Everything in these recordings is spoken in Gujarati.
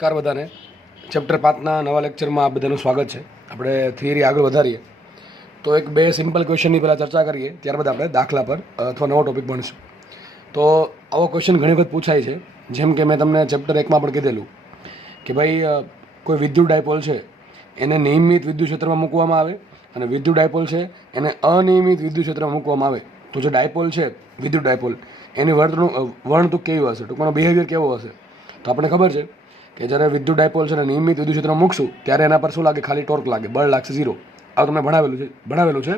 નમસ્કાર બધાને. ચેપ્ટર 5ના નવા લેક્ચરમાં આપ બધાનું સ્વાગત છે. આપણે થિયરી આગળ વધારીએ તો એક બે સિમ્પલ ક્વેશ્ચનની પહેલાં ચર્ચા કરીએ, ત્યારબાદ આપણે દાખલા પર અથવા નવો ટોપિક ભણીશું. તો આવો ક્વેશ્ચન ઘણી વખત પૂછાય છે. જેમ કે મેં તમને ચેપ્ટર 1માં પણ કીધેલું કે ભાઈ કોઈ વિદ્યુત ડાયપોલ છે એને નિયમિત વિદ્યુત ક્ષેત્રમાં મૂકવામાં આવે અને વિદ્યુત ડાયપોલ છે એને અનિયમિત વિદ્યુત ક્ષેત્રમાં મૂકવામાં આવે તો જે ડાયપોલ છે વિદ્યુત ડાયપોલ એની વર્તણૂક કેવી હશે, ટૂંકમાં બિહેવિયર કેવો હશે. તો આપણે ખબર છે કે જ્યારે વિદ્યુત ડાયપોલ છે ને નિયમિત વિદ્યુત ક્ષેત્રમાં મૂકશું ત્યારે એના પર શું લાગે? ખાલી ટોર્ક લાગે, બળ લાગશે 0. આ તમને ભણાવેલું છે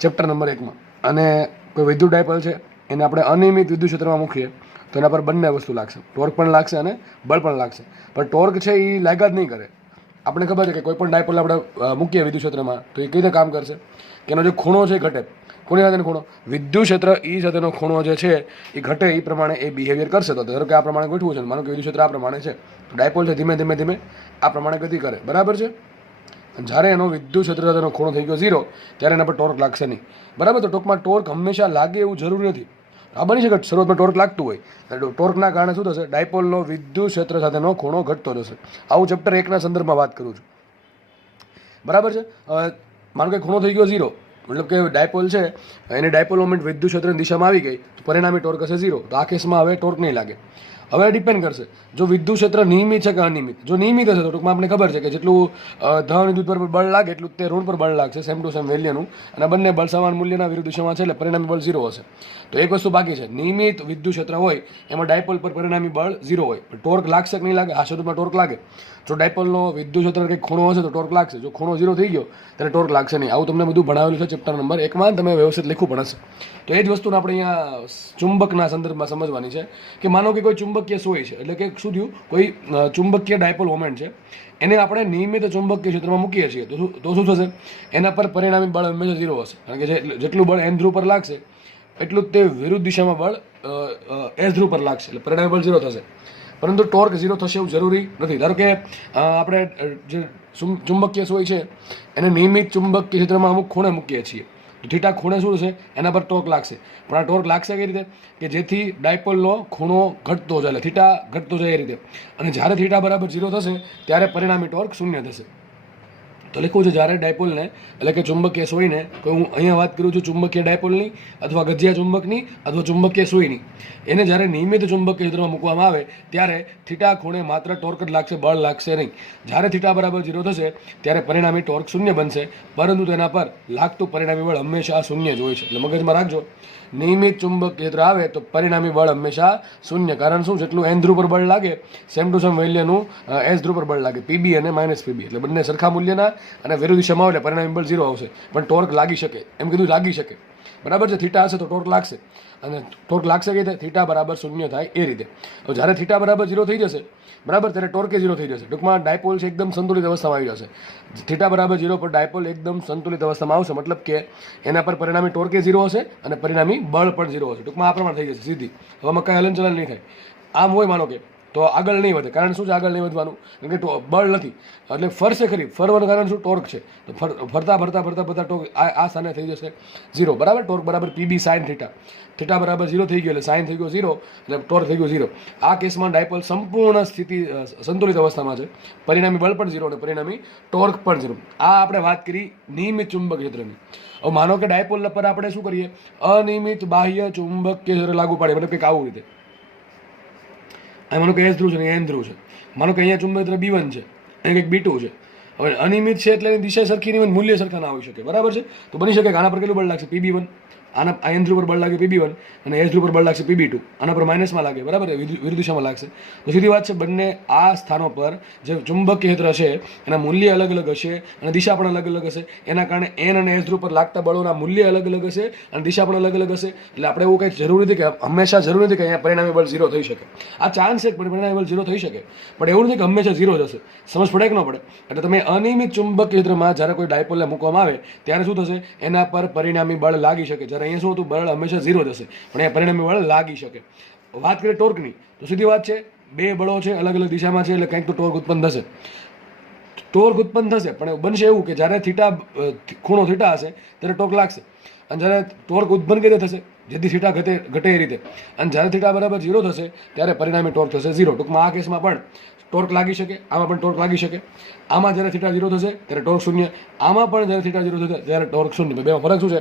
ચેપ્ટર નંબર 1માં. અને કોઈ વિદ્યુત ડાયપોલ છે એને આપણે અનિયમિત વિદ્યુત ક્ષેત્રમાં મૂકીએ તો એના પર બંને વસ્તુ લાગશે, ટોર્ક પણ લાગશે અને બળ પણ લાગશે. પણ ટોર્ક છે એ લાગ્યા જ નહીં કરે. આપણે ખબર છે કે કોઈ પણ ડાયપોલ આપણે મૂકીએ વિદ્યુત ક્ષેત્રમાં તો એ કઈ રીતે કામ કરશે કે એનો જે ખૂણો છે એ ઘટે. કોની સાથેનો ખૂણો? વિદ્યુત ક્ષેત્ર ઈ સાથેનો ખૂણો જે છે એ ઘટે, એ પ્રમાણે એ બિહેવિયર કરશે. તો ધારો કે આ પ્રમાણે ગોઠવું છે, માનો કે વિદ્યુત ક્ષેત્ર આ પ્રમાણે છે, તો ડાયપોલ છે ધીમે ધીમે આ પ્રમાણે ગતિ કરે, બરાબર છે. જ્યારે એનો વિદ્યુત ક્ષેત્ર સાથેનો ખૂણો થઈ ગયો 0 ત્યારે એના પર ટોર્ક લાગશે નહીં, બરાબર. તો ટૂંકમાં ટોર્ક હંમેશા લાગે એવું જરૂરી નથી. આ બની શકે શરૂઆતમાં ટોર્ક લાગતું હોય, ટોર્કના કારણે શું થશે? ડાયપોલનો વિદ્યુત ક્ષેત્ર સાથેનો ખૂણો ઘટતો જશે. આવું ચેપ્ટર 1ના સંદર્ભમાં વાત કરું છું, બરાબર છે. હવે માનો કે ખૂણો થઈ ગયો 0, મતલબ કે ડાયપોલ છે એની ડાયપોલ મોમેન્ટ વિદ્યુત ક્ષેત્રની દિશામાં આવી ગઈ તો પરિણામી ટોર્ક હશે 0. તો આ કેસમાં હવે ટોર્ક નહીં લાગે. હવે ડિપેન્ડ કરશે જો વિદ્યુત ક્ષેત્ર નિયમિત છે કે અનિયમિત. જો નિયમિત હશે તો ટૂંકમાં આપણે ખબર છે કે જેટલું ધન વિદ્યુત પર બળ લાગે એટલું તે ઋણ પર બળ લાગશે, સેમ ટુ સેમ વેલ્યુનું, અને બંને બળ સમાન મૂલ્યના વિરુદ્ધ દિશામાં છે એટલે પરિણામી બળ 0 હશે. તો એક વસ્તુ બાકી છે, નિયમિત વિદ્યુત ક્ષેત્ર હોય એમાં ડાયપોલ પર પરિણામી બળ 0 હોય. ટોર્ક લાગશે કે નહીં લાગે? આ શરૂઆતમાં ટોર્ક લાગે. જો ડાયપોલનો વિદ્યુત ક્ષેત્ર કંઈક ખૂણો હશે તો ટોર્ક લાગશે. જો ખૂણો 0 થઈ ગયો ત્યારે ટોર્ક લાગશે નહીં. આવું તમને બધું ભણાવેલું છે ચેપ્ટર નંબર 1માં, તમે વ્યવસ્થિત લખવું પણ હશે. તો એ જ વસ્તુને આપણે અહીંયા ચુંબકના સંદર્ભમાં સમજવાની છે કે માનો કે કોઈ ચુંબકીય સોય છે, એટલે કે શું થયું, કોઈ ચુંબકીય ડાયપોલ મોમેન્ટ છે એને આપણે નિયમિત ચુંબકીય ક્ષેત્રમાં મૂકીએ છીએ તો શું થશે? એના પર પરિણામી બળ હંમેશા 0 હશે. કારણ કે જેટલું બળ N ધ્રુવ પર લાગશે એટલું જ તે વિરુદ્ધ દિશામાં બળ S ધ્રુવ પર લાગશે, એટલે પરિણામી બળ 0 થશે. પરંતુ ટોર્ક 0 થશે એવું જરૂરી નથી. ધારો કે આપણે જે ચુંબકીય સોય છે એને નિયમિત ચુંબકીય ક્ષેત્રમાં અમુક ખૂણે મૂકીએ છીએ તો થીટા ખૂણે શું છે? એના પર ટોર્ક લાગશે. પણ આ ટોર્ક લાગશે કઈ રીતે? કે જેથી ડાયપોલનો ખૂણો ઘટતો જાય, એટલે થીટા ઘટતો જાય એ રીતે. અને જ્યારે થીટા બરાબર 0 થશે ત્યારે પરિણામી ટોર્ક 0 થશે. તો લખ્યું છે જ્યારે ડાયપોલને, એટલે કે ચુંબકીય સોયને, કોઈ હું અહીંયા વાત કરું છું ચુંબકીય ડાયપોલની અથવા ગજિયા ચુંબકની અથવા ચુંબકીય સોયની, એને જ્યારે નિયમિત ચુંબકીય ક્ષેત્રમાં મૂકવામાં આવે ત્યારે થીટા ખૂણે માત્ર ટોર્ક જ લાગશે, બળ લાગશે નહીં. જ્યારે થીટા બરાબર 0 થશે ત્યારે પરિણામી ટોર્ક 0 બનશે, પરંતુ તેના પર લાગતું પરિણામી બળ હંમેશા 0 જ હોય છે. એટલે મગજમાં રાખજો, નિયમિત ચુંબકીય ક્ષેત્ર આવે તો પરિણામી બળ હંમેશા 0. કારણ શું? જેટલું N ધ્રુવ પર બળ લાગે સેમ ટુ સેમ વેલ્યુનું S ધ્રુવ પર બળ લાગે, PB અને -PB, એટલે બંને સરખા મૂલ્યના અને વિરુદ્ધ દિશામાં આવે એટલે પરિણામી બળ 0 આવશે. પણ ટોર્ક લાગી શકે, એમ કીધું લાગી શકે, બરાબર છે. થીટા હશે તો ટોર્ક લાગશે, અને ટોર્ક લાગશે કઈ રીતે? થીટા બરાબર 0 થાય એ રીતે. તો જ્યારે થીટા બરાબર 0 થઈ જશે, બરાબર, ત્યારે ટોર્કે 0 થઈ જશે. ટૂંકમાં ડાયપોલ છે એકદમ સંતુલિત અવસ્થામાં આવી જશે. થીટા બરાબર 0 પર ડાયપોલ એકદમ સંતુલિત અવસ્થામાં આવશે, મતલબ કે એના પર પરિણામી ટોર્કે 0 હશે અને પરિણામી બળ પણ 0 હશે. ટૂંકમાં આ પ્રમાણે થઈ જશે સીધી. હવે કાંઈ હલનચલન નહીં થાય. આમ હોય માનો કે તો આગળ નહીં વધે. કારણ શું છે આગળ નહીં વધવાનું? કારણ કે બળ નથી, એટલે ફરશે ખરી. ફરવાનું કારણ શું? ટોર્ક છે. તો ફરતા ટોર્ક આ સ્થાને થઈ જશે 0, બરાબર. ટોર્ક બરાબર PB sin થીટા. થીટા બરાબર 0 થઈ ગયો એટલે સાઇન થઈ ગયો 0, એટલે ટોર્ક થઈ ગયો 0. આ કેસમાં ડાયપોલ સંપૂર્ણ સંતુલિત અવસ્થામાં છે, પરિણામી બળ પણ 0 અને પરિણામી ટોર્ક પણ 0. આ આપણે વાત કરી નિયમિત ચુંબકીય ક્ષેત્રની. હવે માનો કે ડાયપોલ પર આપણે શું કરીએ? અનિયમિત બાહ્ય ચુંબકીય ક્ષેત્ર લાગુ પાડીએ, મતલબ કંઈક આવું રીતે. માનો કે S ધ્રુવ છે ને N ધ્રુવ છે. માનો કે અહીંયા ચુંબકીય ક્ષેત્ર B1 છે, અહીંયા કંઈક B2 છે. હવે અનિયમિત છે એટલે એની દિશા સરખી નહીં, મૂલ્ય સરખા ના હોઈ શકે, બરાબર છે. તો બની શકે કે આના પર કેટલું બળ લાગશે? PB1. આના N ધ્રુવ પર બળ લાગે PB1 અને S ધ્રુવ પર બળ લાગશે PB2. આના પર માઇનસમાં લાગે, બરાબર, વિરુદ્ધ દિશામાં લાગશે. તો સીધી વાત છે, બંને આ સ્થાનો પર જે ચુંબકીય ક્ષેત્ર છે એના મૂલ્ય અલગ અલગ હશે અને દિશા પણ અલગ અલગ હશે. એના કારણે N અને S ધ્રુવ પર લાગતા બળોના મૂલ્ય અલગ અલગ હશે અને દિશા પણ અલગ અલગ હશે. એટલે આપણે એવું કંઈ જરૂરી નથી કે હંમેશા જરૂરી નથી કે અહીંયા પરિણામી બળ 0 થઈ શકે. આ ચાન્સ છે કે પરિણામી બળ 0 થઈ શકે, પણ એવું નથી કે હંમેશા 0 જ હશે. સમજ પડે કે ન પડે? એટલે તમે અનિયમિત ચુંબકીય ક્ષેત્રમાં જ્યારે કોઈ ડાયપોલને મૂકવામાં આવે ત્યારે શું થશે? એના પર પરિણામી બળ લાગી શકે. જ્યારે અહીંયા શું હતું? બળ હંમેશા 0 જ હશે, પણ અહીંયા પરિણામી બળ લાગી શકે. વાત કરીએ ટોર્કની તો સીધી વાત છે, બે બળો છે અલગ અલગ દિશામાં છે એટલે કંઈક તો ટોર્ક ઉત્પન્ન થશે. ટોર્ક ઉત્પન્ન થશે, પણ બનશે એવું કે જ્યારે ખૂણો થીટા હશે ત્યારે ટોર્ક લાગશે. અને જ્યારે ટોર્ક ઉત્પન્ન કઈ રીતે થશે? જેથી થીટા ઘટે એ રીતે. અને જ્યારે થીટા બરાબર 0 થશે ત્યારે પરિણામી ટોર્ક થશે 0. ટૂંકમાં આ કેસમાં પણ ટોર્ક લાગી શકે, આમાં પણ ટોર્ક લાગી શકે. આમાં જ્યારે થીટા 0 થશે ત્યારે ટોર્ક શૂન્ય, આમાં પણ જ્યારે થીટા 0 થશે ત્યારે ટોર્ક શૂન્ય. બેમાં ફરક શું છે?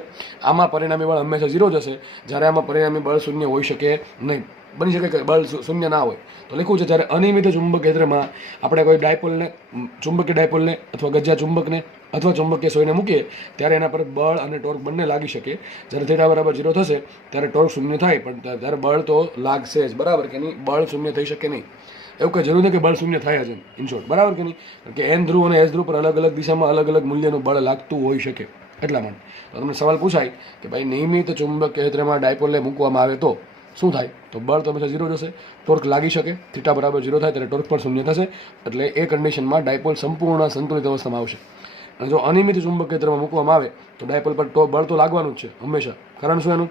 આમાં પરિણામી બળ હંમેશા 0 જશે, જ્યારે આમાં પરિણામી બળ શૂન્ય હોઈ શકે નહીં. બની શકે કે બળ શૂન્ય ના હોય. તો લખ્યું છે જ્યારે અનિયમિત ચુંબક ક્ષેત્રમાં આપણે કોઈ ડાયપોલને, ચુંબકીય ડાયપોલને અથવા ગજિયા ચુંબકને અથવા ચુંબકીય સોયને મૂકીએ ત્યારે એના પર બળ અને ટોર્ક બંને લાગી શકે. જ્યારે થીટા બરાબર 0 થશે ત્યારે ટોર્ક શૂન્ય થાય, પણ ત્યારે બળ તો લાગશે જ, બરાબર કે નહીં? બળ શૂન્ય થઈ શકે નહીં. એવું કંઈ જરૂર નથી કે બળ શૂન્ય થાય છે ઇન શોર્ટ, બરાબર કે નહીં? કારણ કે એન ધ્રુવ અને એસ ધ્રુવ પર અલગ અલગ દિશામાં અલગ અલગ મૂલ્યનું બળ લાગતું હોઈ શકે. એટલા માટે તો તમને સવાલ પૂછાય કે ભાઈ નિયમિત ચુંબક ક્ષેત્રમાં ડાયપોલને મૂકવામાં આવે તો શું થાય? તો બળ તો હંમેશા 0 જશે, ટોર્ક લાગી શકે. થીટા બરાબર 0 થાય ત્યારે ટોર્ક પણ શૂન્ય થશે. એટલે એ કન્ડિશનમાં ડાયપોલ સંપૂર્ણ સંતુલિત અવસ્થામાં આવશે. અને જો અનિયમિત ચુંબક ક્ષેત્રમાં મૂકવામાં આવે તો ડાયપોલ પર બળ તો લાગવાનું જ છે હંમેશા. કારણ શું એનું?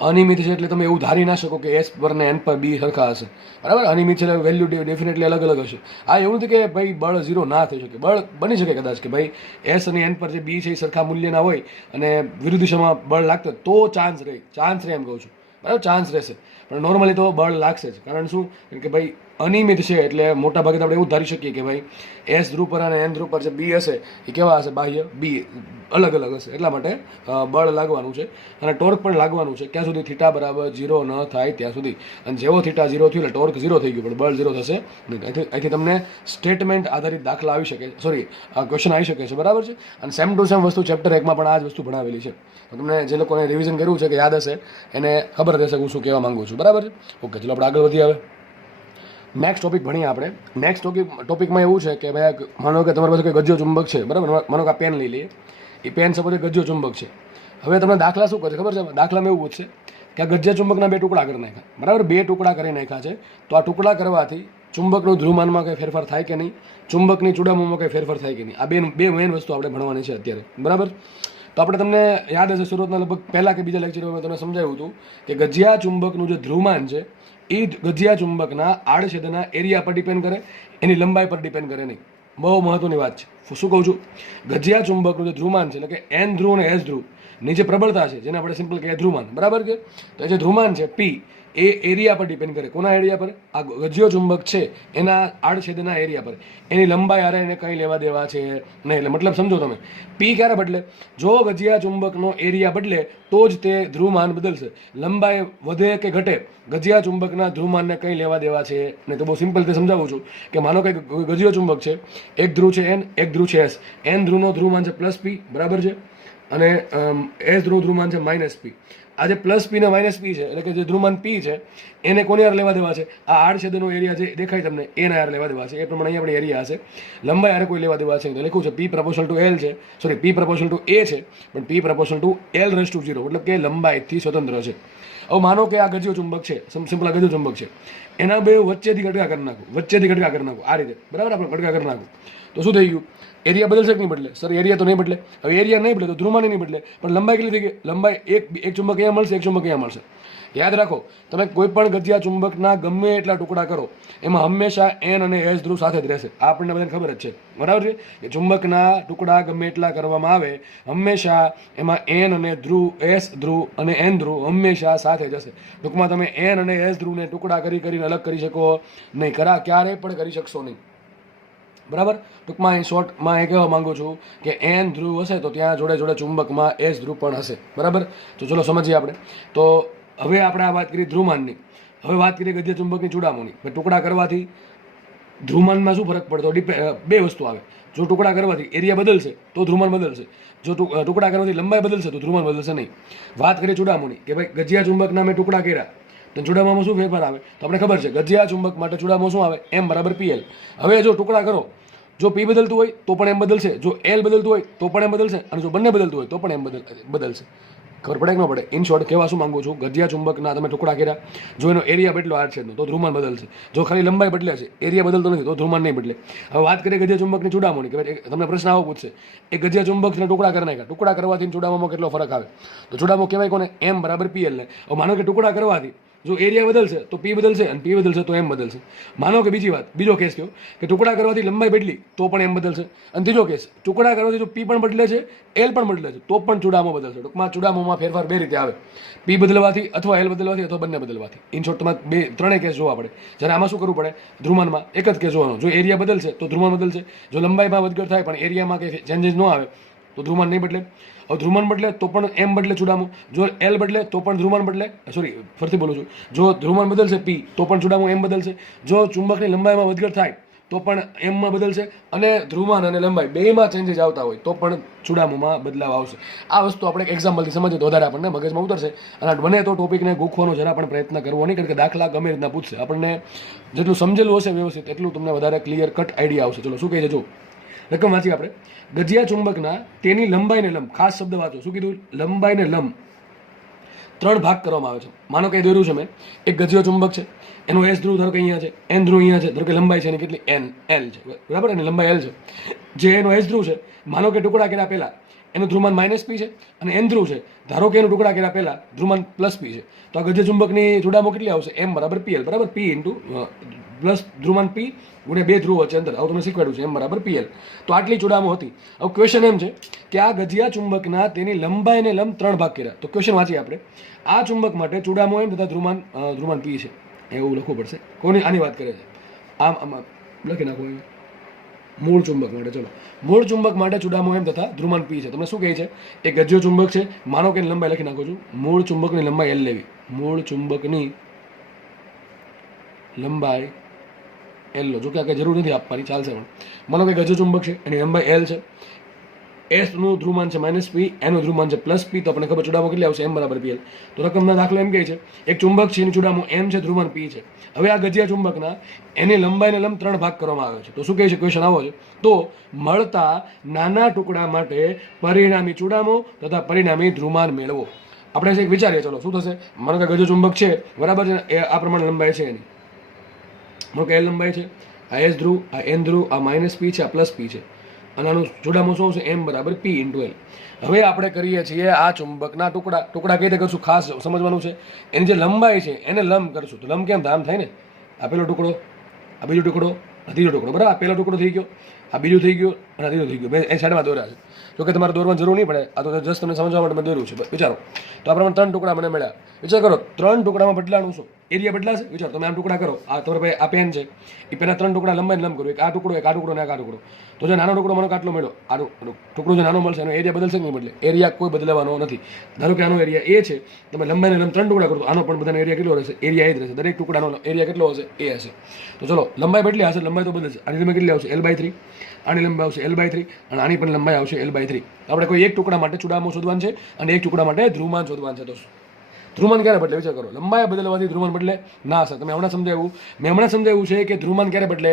અનિયમિત છે એટલે તમે એવું ધારી ના શકો કે એસ પર ને એન પર બી સરખા હશે, બરાબર? અનિયમિત છે એટલે વેલ્યુ ડેફિનેટલી અલગ અલગ હશે. આ એવું નથી કે ભાઈ બળ 0 ના થઈ શકે. બળ બની શકે કદાચ કે ભાઈ એસ અને એન પર જે બી છે એ સરખા મૂલ્યના હોય અને વિરુદ્ધ દિશામાં બળ લાગતો તો ચાન્સ રહે એમ કહું છું, બરાબર? ચાન્સ રહેશે, પણ નોર્મલી તો બળ લાગશે જ. કારણ શું? કે ભાઈ અનિયમિત છે એટલે મોટા ભાગે આપણે એવું ધારી શકીએ કે ભાઈ એસ ધ્રુવ પર અને એન ધ્રુવ પર જે બી હશે એ કેવા હશે? બાહ્ય બી અલગ અલગ હશે. એટલા માટે બળ લાગવાનું છે અને ટોર્ક પણ લાગવાનું છે. ક્યાં સુધી? થીટા બરાબર 0 ન થાય ત્યાં સુધી. અને જેવો થીટા 0 થયું એટલે ટોર્ક 0 થઈ ગયું, પણ બળ 0 થશે નહીં. અહીંથી તમને સ્ટેટમેન્ટ આધારિત દાખલા આવી શકે, સોરી ક્વેશ્ચન આવી શકે છે, બરાબર છે? અને સેમ ટુ સેમ વસ્તુ ચેપ્ટર 1માં પણ આ જ વસ્તુ ભણાવેલી છે. તમને જે લોકોને રિવિઝન કર્યું છે કે યાદ હશે એને ખબર રહેશે હું શું કહેવા માંગુ છું, બરાબર છે? ઓકે, ચલો આપણે આગળ વધીએ. હવે નેક્સ્ટ ટોપિક ભણીએ આપણે. નેક્સ્ટ ટોપિકમાં એવું છે કે ભાઈ માનો કે તમારી પાસે કોઈ ગજ્યો ચુંબક છે, બરાબર? માનો કે આ પેન લઈ લઈએ. એ પેન સપોઝ ગજ્યો ચુંબક છે. હવે તમને દાખલા શું કરે ખબર છે? દાખલામાં એવું પૂછશે કે આ ગજ્યા ચુંબકના 2 ટુકડા કરી નાખ્યા, બરાબર? 2 ટુકડા કરી નાખ્યા છે. તો આ ટુકડા કરવાથી ચુંબકનું ધ્રુવમાનમાં કંઈ ફેરફાર થાય કે નહીં? ચુંબકની ચૂડામણીમાં કંઈ ફેરફાર થાય કે નહીં? આ બે મેઇન વસ્તુ આપણે ભણવાની છે અત્યારે, બરાબર? તો આપણે તમને યાદ હશે શરૂઆતના લગભગ પહેલા કે બીજા લેક્ચરમાં મેં તમને સમજાવ્યું હતું કે ગજિયા ચુંબકનું જે ધ્રુવમાન છે એ ગજિયા ચુંબકના આડછેદના એરિયા પર ડિપેન્ડ કરે, એની લંબાઈ પર ડિપેન્ડ કરે નહીં. બહુ મહત્વની વાત છે. શું કહું છું? ગજિયા ચુંબકનું જે ધ્રુવમાન છે એટલે કે એન ધ્રુવ અને એસ ધ્રુવ ની જે પ્રબળતા છે જેને આપણે સિમ્પલ કહીએ ધ્રુવમાન, બરાબર? કે તો એ જે ધ્રુવમાન છે પી એ એરિયા પર ડિપેન્ડ કરે. કોના એરિયા પર? આ ગજ્યો ચુંબક છે એના આડછેદના એરિયા પર. એની લંબાઈ આરે એને કંઈ લેવા દેવા છે નહીં. એટલે મતલબ સમજો તમે, પી ક્યારે બદલે? જો ગજિયા ચુંબકનો એરિયા બદલે તો જ તે ધ્રુવમાન બદલશે. લંબાઈ વધે કે ઘટે ગજિયા ચુંબકના ધ્રુવમાનને કંઈ લેવા દેવા છે નહીં. તો બહુ સિમ્પલ રીતે સમજાવું છું કે માનો કે ગજિયો ચુંબક છે, એક ધ્રુવ છે એન, એક ધ્રુવ છે એસ. એન ધ્રુવનો ધ્રુવમાન છે +p, બરાબર છે? અને એસ ધ્રુવમાન છે -p. આ જે +p ને -p છે એટલે કે જે ધ્રુવમાન p છે એને કોની યાર લેવા દેવા છે? આ આડછેદનો એરિયા જે દેખાય તમને એના યાર લેવા દેવા છે. એ પ્રમાણે અહીંયા પણ એરિયા હશે. લંબાઈ યાર કોઈ લેવા દેવા છે તો લખ્યું છે p પ્રપોર્શનલ ટુ l છે, sorry p proportional two a છે, પણ p પ્રપોર્શનલ ટુ l⁻0, મતલબ કે લંબાઈથી સ્વતંત્ર છે. હવે માનો કે આ ગજ્યો ચુંબક છે, સિમ્પલ ગજ્યો ચુંબક છે, એના બે વચ્ચેથી ઘટકા કરી નાખું, આ રીતે, બરાબર? આપણે ઘટકા કરી નાખું તો શું થઈ ગયું? એરિયા બદલશે કે નહીં બદલે? સર એરિયા તો નહીં બદલે. હવે એરિયા નહીં બદલે તો ધ્રુવમાન નહીં બદલે, પણ લંબાઈ કેટલી થઈ ગઈ? લંબાઈ એક ચુંબક અહીંયા મળશે, એક ચુંબક અહીંયા મળશે. યાદ રાખો, તમે કોઈ પણ ગજિયા ચુંબકના ગમે એટલા ટુકડા કરો એમાં હંમેશા એન અને એસ ધ્રુવ સાથે જ રહેશે. આ આપણને બધાને ખબર જ છે, બરાબર છે? કે ચુંબકના ટુકડા ગમે એટલા કરવામાં આવે હંમેશા એમાં એન અને ધ્રુવ, એસ ધ્રુવ અને એન ધ્રુવ હંમેશા સાથે જ હશે. ટૂંકમાં તમે એન અને એસ ધ્રુવને ટુકડા કરીને અલગ કરી શકો નહીં, ક્યારેય પણ કરી શકશો નહીં, બરાબર? ટૂંકમાં એ શોર્ટમાં એ કહેવા માંગુ છું કે એન ધ્રુવ હશે તો ત્યાં જોડે જોડે ચુંબકમાં એસ ધ્રુવ પણ હશે, બરાબર? તો ચલો સમજીએ આપણે. તો હવે આપણે આ વાત કરી ધ્રુવમાનની. હવે વાત કરીએ ગજ્યા ચુંબકની ચૂડામણી. ટુકડા કરવાથી ધ્રુવમાનમાં શું ફરક પડતો? બે વસ્તુ આવે. જો ટુકડા કરવાથી એરિયા બદલશે તો ધ્રુવમાન બદલશે, જો ટુકડા કરવાથી લંબાઈ બદલશે તો ધ્રુવમાન બદલશે નહીં. વાત કરીએ ચૂડામણી કે ભાઈ ગજિયા ચુંબકના મેં ટુકડા કર્યા તો ચૂડામણીમાં શું ફેરફાર આવે? તો આપણે ખબર છે ગજિયા ચુંબક માટે ચૂડામણી શું આવે? m = pl. હવે જો ટુકડા કરો, જો p બદલતું હોય તો પણ m બદલશે, જો l બદલતું હોય તો પણ m બદલશે, અને જો બંને બદલતું હોય તો પણ m બદલશે. ખબર પડે કે ન પડે? ઇન શોર્ટ કહેવા શું માંગુ છું, ગજિયા ચુંબકના તમે ટુકડા કર્યા, જો એનો એરિયા બદલો આડછેદનો તો ધ્રુવમાન બદલશે. જો ખાલી લંબાઈ બદલે છે, એરિયા બદલતો નથી તો ધ્રુવમાન નહીં બદલે. હવે વાત કરીએ ગજિયા ચુંબકની ચૂડામણી કે ભાઈ તમને પ્રશ્ન આવો પૂછશે, એ ગજિયા ચુંબકના ટુકડા કરી નાખ્યા, ટુકડા કરવાથી ચૂડામણીમાં કેટલો ફરક આવે? તો ચૂડામણી કહેવાય કોને? m = pl ને. હવે માનો કે ટુકડા કરવાથી જો એરિયા બદલશે તો પી બદલશે અને પી બદલશે તો એમ બદલશે. માનો કે બીજો કેસ કયો કે ટુકડા કરવાથી લંબાઈ બદલી તો પણ એમ બદલશે. અને ત્રીજો કેસ ટુકડા કરવાથી જો પી પણ બદલે છે એલ પણ બદલે છે તો પણ ચુડામો બદલશે. ટૂંકમાં ચુડામોમાં ફેરફાર બે રીતે આવે, પી બદલવાથી અથવા એલ બદલવાથી અથવા બંને બદલવાથી. ઇન શોર્ટ તમારે ત્રણેય કેસ જોવા પડે. જ્યારે આમાં શું કરવું પડે, ધ્રુવમાનમાં એક જ કેસ જોવાનો. જો એરિયા બદલશે તો ધ્રુવમાન બદલશે, જો લંબાઈમાં વધઘટ થાય પણ એરિયામાં કંઈ ચેન્જીસ ન આવે તો ધ્રુવમાન નહીં બદલે. હવે ધ્રુવમાન બદલે તો પણ એમ બદલે ચુડામો, જો એલ બદલે તો પણ ધ્રુવમાન બદલે. સોરી, ફરીથી બોલું છું, જો ધ્રુવમાન બદલશે પી તો પણ ચુડામો એમ બદલશે, જો ચુંબકની લંબાઈમાં વધઘટ થાય તો પણ એમમાં બદલશે, અને ધ્રુવમાન અને લંબાઈ બેમાં ચેન્જીસ આવતા હોય તો પણ ચુડામોમાં બદલાવ આવશે. આ વસ્તુ આપણે એક એક્ઝામ્પલથી સમજીએ તો વધારે આપણને મગજમાં ઉતરશે. અને બને તો ટોપિકને ગોખવાનો જરા પણ પ્રયત્ન કરવો નહીં, કારણ કે દાખલા ગમે રીતના પૂછશે. આપણને જેટલું સમજેલું હશે વ્યવસ્થિત એટલું તમને વધારે ક્લિયર કટ આઈડિયા આવશે. ચલો શું કહે છે જો, રકમ વાંચીએ આપણે. ગજિયા ચુંબકના તેની લંબાઈને લંબ, ખાસ શબ્દ વાંચો, શું કીધું, લંબાઈને લંબ 3 ભાગ કરવામાં આવે છે. માનો કે દોર્યું છે મેં, એક ગજિયો ચુંબક છે, એનો એસ ધ્રુવ ધારો કે અહીંયા છે, એન ધ્રુવ અહીંયા છે, ધારો કે લંબાઈ છે એની કેટલી એન એલ છે, બરાબર, અને લંબાઈ એલ છે. જે એનો એસ ધ્રુવ છે, માનો કે ટુકડા કર્યા પહેલા એનું ધ્રુવમાન -p છે, અને એન ધ્રુવ છે, ધારો કે એનું ટુકડા કર્યા પહેલા ધ્રુવમાન +p છે, તો આ ગજિયા ચુંબકની ચુડામો કેટલી આવશે, m બરાબર pl, બરાબર, p ઇન્ટુ પ્લસ ધ્રુવમાન p ગુણ્યા 2 ધ્રુવ વચ્ચે અંતર, આવું તમને શીખવાડ્યું છે, m બરાબર pl. તો આટલી ચુડામો હતી. હવે ક્વેશ્ચન એમ છે કે આ ગજિયા ચુંબકના તેની લંબાઈને લંબ 3 ભાગ કર્યા. તો ક્વેશ્ચન વાંચીએ આપણે. આ ચુંબક માટે ચુડામો એમ તથા ધ્રુવમાન p છે, એવું લખવું પડશે. કોની આની વાત કરે છે, આમાં લખી નાખો. મૂળ ચુંબક માટે, ચલો, મૂળ ચુંબક માટે ચુડામો એમ તથા ધ્રુવમાન p છે. તમને શું કહે છે, એક ગજિયો ચુંબક છે, માનો કે લંબાઈ લખી નાખું છું, મૂળ ચુંબકની લંબાઈ એલ લેવી, મૂળ ચુંબકની લંબાઈ એલ લો. જો કે આ કંઈ જરૂર નથી આપવાની, ચાલશે, પણ માનો કે ગજિયો ચુંબક છે, એની લંબાઈ એલ છે, એસ નું ધ્રુવમાન છે -p, એનું ધ્રુવમાન છે +p, તો આપણે ખબર ચુડામો કેટલી આવશે, m બરાબર pl. તો રકમના દાખલો એમ કહે છે એક ચુંબક છે, એની ચુડામો m છે, ધ્રુવમાન p છે. હવે આ ગજિયા ચુંબકના એની લંબાઈને લંબ 3 ભાગ કરવામાં આવે છે. તો શું કહે છે, ક્વેશ્ચન આવો છે, તો મળતા નાના ટુકડા માટે પરિણામી ચુડામો તથા પરિણામી ધ્રુવમાન મેળવો. આપણે એક વિચારીએ, ચલો શું થશે. માનો કે ગજિયો ચુંબક છે, બરાબર છે, એ આ પ્રમાણે લંબાઈ છે એની, માનો કે એલ લંબાઈ છે, આ એસ ધ્રુવ, આ એન ધ્રુવ, આ -p છે, આ +p છે, અને આનું ચુડામો શું આવશે, m બરાબર p ઇન્ટુ એલ. હવે આપણે કરીએ છીએ આ ચુંબકના ટુકડા કઈ રીતે કરશું, ખાસ સમજવાનું છે. એની જે લંબાઈ છે એને લંબ કરશું. તો લંબ કેમ આમ થાય ને, આ પેલો ટુકડો, આ બીજો ટુકડો, આ ત્રીજો ટુકડો, બરાબર, આ પહેલો ટુકડો થઈ ગયો, આ બીજું થઈ ગયું, અને આ ત્રીજો થઈ ગયો. બે એ સાઈડમાં દોર્યા છે. જો કે તમારે દોરવાની જરૂર નહીં પડે, આ તો જસ્ટ તમને સમજવા માટે મેં દોર્યું છે. વિચારો, તો આ પ્રમાણે 3 ટુકડા મને મળ્યા. વિચાર કરો, 3 ટુકડામાં બદલાનું શું, એરિયા બદલાશે. વિચારો, તમે આમ ટુકડા કરો, આ તમારે ભાઈ આ પેન છે, એ પેના 3 ટુકડા લંબાઈને લંબ કરો, એક આ ટુકડો, એક આ ટુકડો, અને એક આ ટુકડો. તો જે નાનો ટુકડો મને કાટલો મળ્યો, આ ટુકડો જે નાનો મળશે એનો એરિયા બદલશે કે નહીં બદલે, એરિયા કોઈ બદલવાનો નથી. ધારો કે આનો એરિયા એ છે, તમે લંબાઈને લંબ 3 ટુકડા કરો તો આનો પણ બધાનો એરિયા કેટલો રહેશે, એરિયા એ જ રહેશે. દરેક ટુકડાનો એરિયા કેટલો હશે, એ હશે. તો ચલો, લંબાઈ બદલી હશે, લંબાઈ તો બદલશે. આની લંબાઈ કેટલી આવશે, l/3, આની લંબાઈ આવશે l/3, અને આની પણ લંબાઈ આવશે l/3. આપણે કોઈ એક ટુકડા માટે ચુડામો શોધવાનું છે અને એક ટુકડા માટે ધ્રુવમાન શોધવાનું છે. તો ધ્રુવમાન ક્યારે બદલે, વિચાર કરો. લંબાઈ બદલવાથી ધ્રુવમાન બદલે ના સર, મેં હમણાં સમજાવ્યું છે કે ધ્રુવમાન ક્યારે બદલે,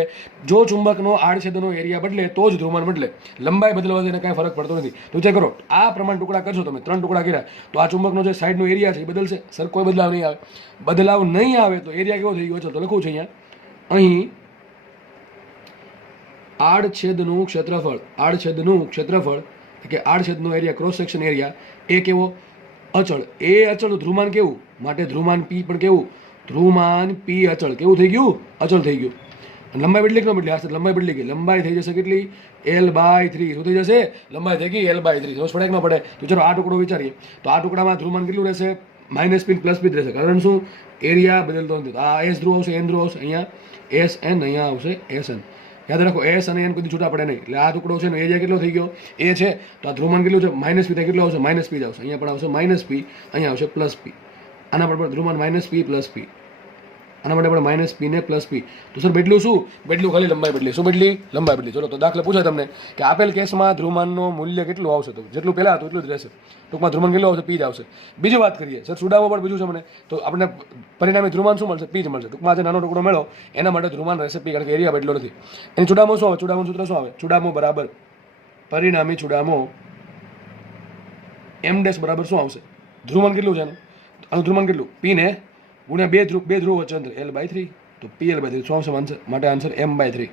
જો ચુંબકનો આડછેદનો એરિયા બદલે તો જ ધ્રુવમાન બદલે. લંબાઈ બદલવાથી એને કાંઈ ફરક પડતો નથી. તો વિચાર કરો, આ પ્રમાણે ટુકડા કરશો તમે, 3 ટુકડા કર્યા, તો આ ચુંબકનો જે સાઈડનો એરિયા છે એ બદલશે સર, કોઈ બદલાવ નહીં આવે. બદલાવ નહીં આવે તો એરિયા કેવો થઈ ગયો છે, તો લખું છે અહીંયા, અહીં આડછેદનું ક્ષેત્રફળ કે આડછેદનો એરિયા, ક્રોસ સેક્શન એરિયા, એ કેવો, અચળ. એ અચળ, ધ્રુવમાન કેવું, માટે ધ્રુવમાન p પણ કેવું, ધ્રુવમાન p અચળ, કેવું થઈ ગયું, અચળ થઈ ગયું. લંબાઈ બદલી કે ન બદલી, આ લંબાઈ બદલી ગઈ. લંબાઈ થઈ જશે કેટલી, l/3. શું થઈ જશે, લંબાઈ થઈ ગઈ l/3. સમજ પડે કે ન પડે. તો ચાલો આ ટુકડો વિચારીએ, તો આ ટુકડામાં ધ્રુવમાન કેટલું રહેશે, -p +p જ રહેશે. કારણ શું, એરિયા બદલતો નથી. આ એસ ધ્રુવ આવશે, એન ધ્રુવ આવશે, અહીંયા SN, અહીંયા આવશે SN. યાદ રાખો, એસ અને એન કોઈ છૂટા પડે નહીં. એટલે આ ટુકડો છે ને એરિયા કેટલો થઈ ગયો, એ છે, તો આ ધ્રુવમાન કેટલું છે, -p થાય, કેટલો આવશે, -p જ આવશે. અહીંયા પણ આવશે -p, અહીંયા આવશે +p. આના પર પણ ધ્રુવમાન -p +p, આના માટે પણ -p ને +p. તો સર બદલ્યું શું, બદલ્યું ખાલી લંબાઈ બદલી. શું બદલી, લંબાઈ બદલી. ચલો, તો દાખલા પૂછાય તમને કે આપેલ કેસમાં ધ્રુવમાનનું મૂલ્ય કેટલું આવશે, તો જેટલું પહેલાં હતું એટલું જ રહેશે. ટૂંકમાં ધ્રુવમાન કેટલું આવશે, p જ આવશે. બીજી વાત કરીએ સર, ચુડામો પણ બીજું છે મને, તો આપણે પરિણામી ધ્રુવમાન શું મળશે, p જ મળશે. ટૂંકમાં જે નાનો ટુકડો મેળવો એના માટે ધ્રુવમાન રહેશે p, કારણ કે એરિયા બદલો નથી. એની ચુડામો શું આવે, ચુડામો સૂત્ર શું આવે, ચુડામો બરાબર પરિણામી ચુડામો m' બરાબર શું આવશે, ધ્રુવમાન કેટલું છે આનું ધ્રુવમાન કેટલું, p ને ગુણ્યા 2 ધ્રુવ વચ્ચે અંતર l/3, તો pl/3 શું આવશે આન્સર, માટે આન્સર m/3.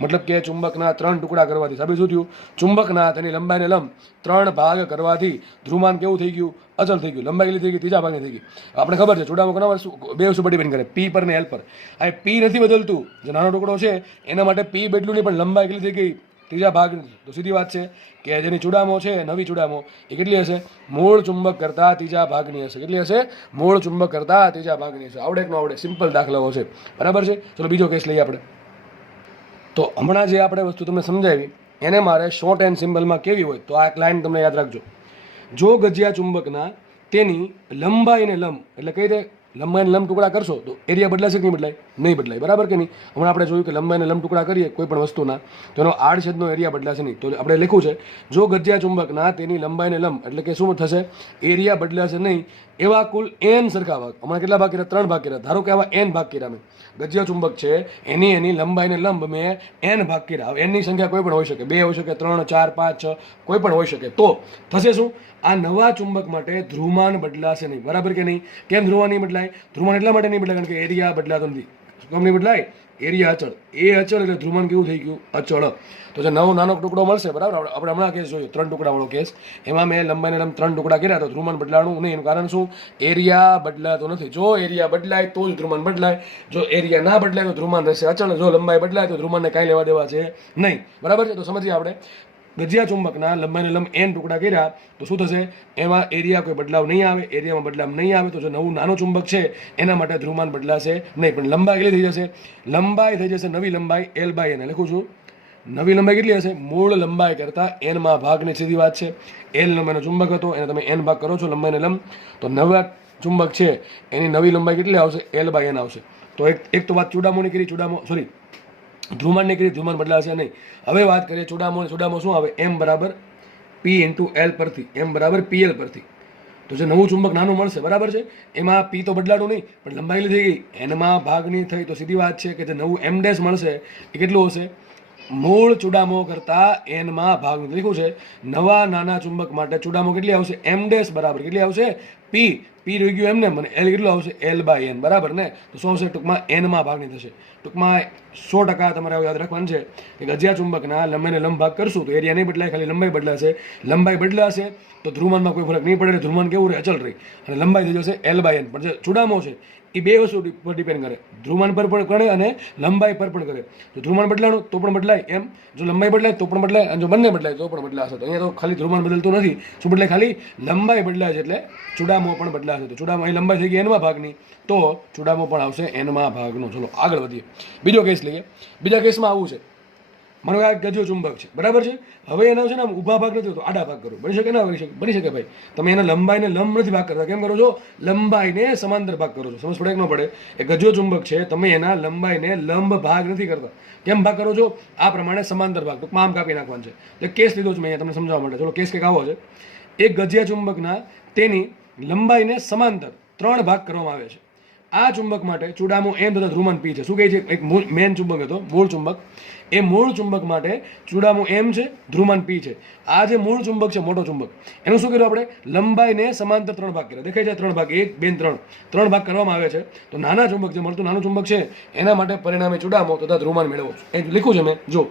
મતલબ કે ચુંબકના 3 ટુકડા કરવાથી સાબિત શું થયું? ચુંબકના તેની લંબાઈને લંબ 3 ભાગ કરવાથી ધ્રુવમાન કેવું થઈ ગયું? અચળ થઈ ગયું. લંબાઈ કેટલી થઈ ગઈ? ત્રીજા ભાગની થઈ ગઈ. આપણે ખબર છે ચૂડામો કોના પર બે વસ્તુ પર ડિપેન્ડ કરે, પી પર ને એલ પર. આ પી નથી બદલતું, જે નાનો ટુકડો છે એના માટે પી બદલું નહીં, પણ લંબાઈ કેટલી થઈ ગઈ? ત્રીજા ભાગની. તો સીધી વાત છે કે જેની ચૂડામો છે, નવી ચૂડામો, એ કેટલી હશે? મૂળ ચુંબક કરતાં ત્રીજા ભાગની હશે. કેટલી હશે? મૂળ ચુંબક કરતાં ત્રીજા ભાગની હશે. આવડે કે ન આવડે? સિમ્પલ દાખલાઓ છે, બરાબર છે. ચલો બીજો કેસ લઈએ આપણે. તો હમણાં જે આપણે વસ્તુ તમને સમજાવી એને મારે શોર્ટ એન્ડ સિમ્પલમાં કેવી હોય તો આ એક લાઈન તમને યાદ રાખજો. જો ગજિયા ચુંબકના તેની લંબાઈને લંબ, એટલે કઈ રીતે લંબાઈને લંબ ટુકડા કરશો તો એરિયા બદલાશે કે નહીં બદલાય? નહીં બદલાય, બરાબર કે નહીં? હમણાં આપણે જોયું કે લંબાઈને લંબ ટુકડા કરીએ કોઈ પણ વસ્તુના તો એનો આડછેદનો એરિયા બદલાશે નહીં. તો આપણે લખ્યું છે જો ગજિયા ચુંબકના તેની લંબાઈને લંબ, એટલે કે શું થશે? એરિયા બદલાશે નહીં. એવા કુલ n સરખા ભાગ, હમણાં કેટલા ભાગ કર્યા? 3 ભાગ કર્યા. ધારો કે આવા n ભાગ કર્યા મેં. ગજિયા ચુંબક છે એની લંબાઈને લંબ મેં n ભાગ કર્યા. હવે nની સંખ્યા કોઈ પણ હોઈ શકે, 2 હોઈ શકે, 3, 4, 5, 6, કોઈ પણ હોઈ શકે. તો થશે શું? આ નવા ચુંબક માટે ધ્રુવમાન બદલાશે નહીં, બરાબર કે નહીં? કેમ ધ્રુવમાન નહીં બદલાય? ધ્રુવમાન એટલા માટે નહીં બદલાય કારણ કે એરિયા બદલાતો નથી. શું નહીં બદલાય? એરિયા અચળ. એ અચળ એટલે ધ્રુવમાન કેવું થઈ ગયું? અચળ. તો જે નવો નાનો ટુકડો મળશે, બરાબર, આપણે હમણાં કેસ જોયો 3 ટુકડાવાળો કેસ, એમાં મેં લંબાઈને લંબ 3 ટુકડા કર્યા તો ધ્રુવમાન બદલાણું નહીં. એનું કારણ શું? એરિયા બદલાતો નથી. જો એરિયા બદલાય તો જ ધ્રુવમાન બદલાય. જો એરિયા ના બદલાય તો ધ્રુવમાન રહેશે અચળ. જો લંબાઈ બદલાય તો ધ્રુવમાનને કાંઈ લેવા દેવા છે નહીં, બરાબર છે. તો સમજીએ આપણે ગજિયા ચુંબકના લંબાઈને લંબ n ટુકડા કર્યા તો શું થશે? એમાં એરિયા કોઈ બદલાવ નહીં આવે, એરિયામાં બદલાવ નહીં આવે. તો જો નવું નાનો ચુંબક છે એના માટે ધ્રુવમાન બદલાશે નહીં, પણ લંબાઈ કેટલી થઈ જશે? લંબાઈ થઈ જશે નવી લંબાઈ l/n. લખું છું નવી લંબાઈ કેટલી હશે? મૂળ લંબાઈ કરતાં n ભાગની. સીધી વાત છે. l લંબાઈનો ચુંબક હતો એને તમે n ભાગ કરો છો લંબાઈને લંબ, તો નવા ચુંબક છે એની નવી લંબાઈ કેટલી આવશે? l/n આવશે. તો એક તો વાત ચૂડામોની કરી, ધ્રુવમાનની કરી, ધ્રુવમાન બદલાશે નહીં. હવે વાત કરીએ ચૂડામો શું આવે? m બરાબર p × l પરથી, m બરાબર pl પરથી. તો જે નવું ચુંબક નાનું મળશે, બરાબર છે, એમાં p તો બદલાતું નહીં, પણ લંબાઈ થઈ ગઈ n ભાગની થઈ. તો સીધી વાત છે કે જે નવું m' મળશે એ કેટલું હશે? મૂળ ચૂડામો કરતાં n ભાગનું. લખ્યું છે નવા નાના ચુંબક માટે ચૂડામો કેટલી આવશે? m' બરાબર કેટલી આવશે? p રહી ગયું એમને, મને l કેટલું આવશે? l/n, બરાબર ને? તો શું આવશે? ટૂંકમાં n ભાગની થશે. ટૂંકમાં 100% તમારે યાદ રાખવાનું છે કે ગજિયા ચુંબકના લંબાઈને લંબ ભાગ કરશું તો એરિયા નહીં બદલાય, ખાલી લંબાઈ બદલાશે. લંબાઈ બદલાશે તો ધ્રુવમાનમાં કોઈ ફરક નહીં પડે, ધ્રુવમાન કેવું રહે? અચળ રહી, અને લંબાઈ થઈ જશે l/n. પણ જે ચૂડામો છે એ બે વસ્તુ પર ડિપેન્ડ કરે, ધ્રુવમાન પર પણ કરે અને લંબાઈ પર પણ કરે. જો ધ્રુવમાન બદલાણું તો પણ બદલાય એમ, જો લંબાઈ બદલાય તો પણ બદલાય, અને જો બંને બદલાય તો પણ બદલાશે. તો અહીંયા તો ખાલી ધ્રુવમાન બદલતું નથી, શું બદલાય? ખાલી લંબાઈ બદલાય છે, એટલે ચૂડામો પણ બદલાશે. તો ચૂડામો અહીં લંબાઈ થઈ ગઈ n ભાગની, તો ચૂડામો પણ આવશે n ભાગનો. ચલો આગળ વધીએ, બીજો કેસ લઈએ. બીજા કેસમાં આવું છે, માનો કે આ ગજિયો ચુંબક છે, બરાબર છે. હવે એનો છે ને આમ ઊભા ભાગ નથી તો આડા ભાગ કરો. બની શકે ના બની શકે? બની શકે ભાઈ. તમે એના લંબાઈને લંબ નથી ભાગ કરતા. કેમ કરો છો? લંબાઈને સમાંતર ભાગ કરો છો. સમજ પડે કે ન પડે? એ ગજિયો ચુંબક છે, તમે એના લંબાઈને લંબ ભાગ નથી કરતા. કેમ ભાગ કરો છો? આ પ્રમાણે સમાંતર ભાગ, ટૂંકમાં આમ કાપી નાખવાનું છે. તો કેસ લીધો છે મેં અહીંયા તમને સમજાવવા માટે. ચલો કેસ કંઈક આવો છે. એક ગજિયા ચુંબકના તેની લંબાઈને સમાંતર 3 ભાગ કરવામાં આવે છે. આ ચુંબક માટે ચૂડામો n તથા ધ્રુવમાન p છે. શું કહે છે? એક મેન ચુંબક હતો, મૂળ ચુંબક. એ મૂળ ચુંબક માટે ચૂડામો m છે, ધ્રુવમાન p છે. આ જે મૂળ ચુંબક છે, મોટો ચુંબક, એનું શું કર્યું આપણે? લંબાઈને સમાંતર 3 ભાગ કર્યા. દેખાય છે 3 ભાગ, 1, 2, 3 ભાગ કરવામાં આવે છે. તો નાના ચુંબક જે મળતું નાનું ચુંબક છે એના માટે પરિણામે ચૂડામો તથા ધ્રુવમાન મેળવો. એ લખ્યું છે મેં. જો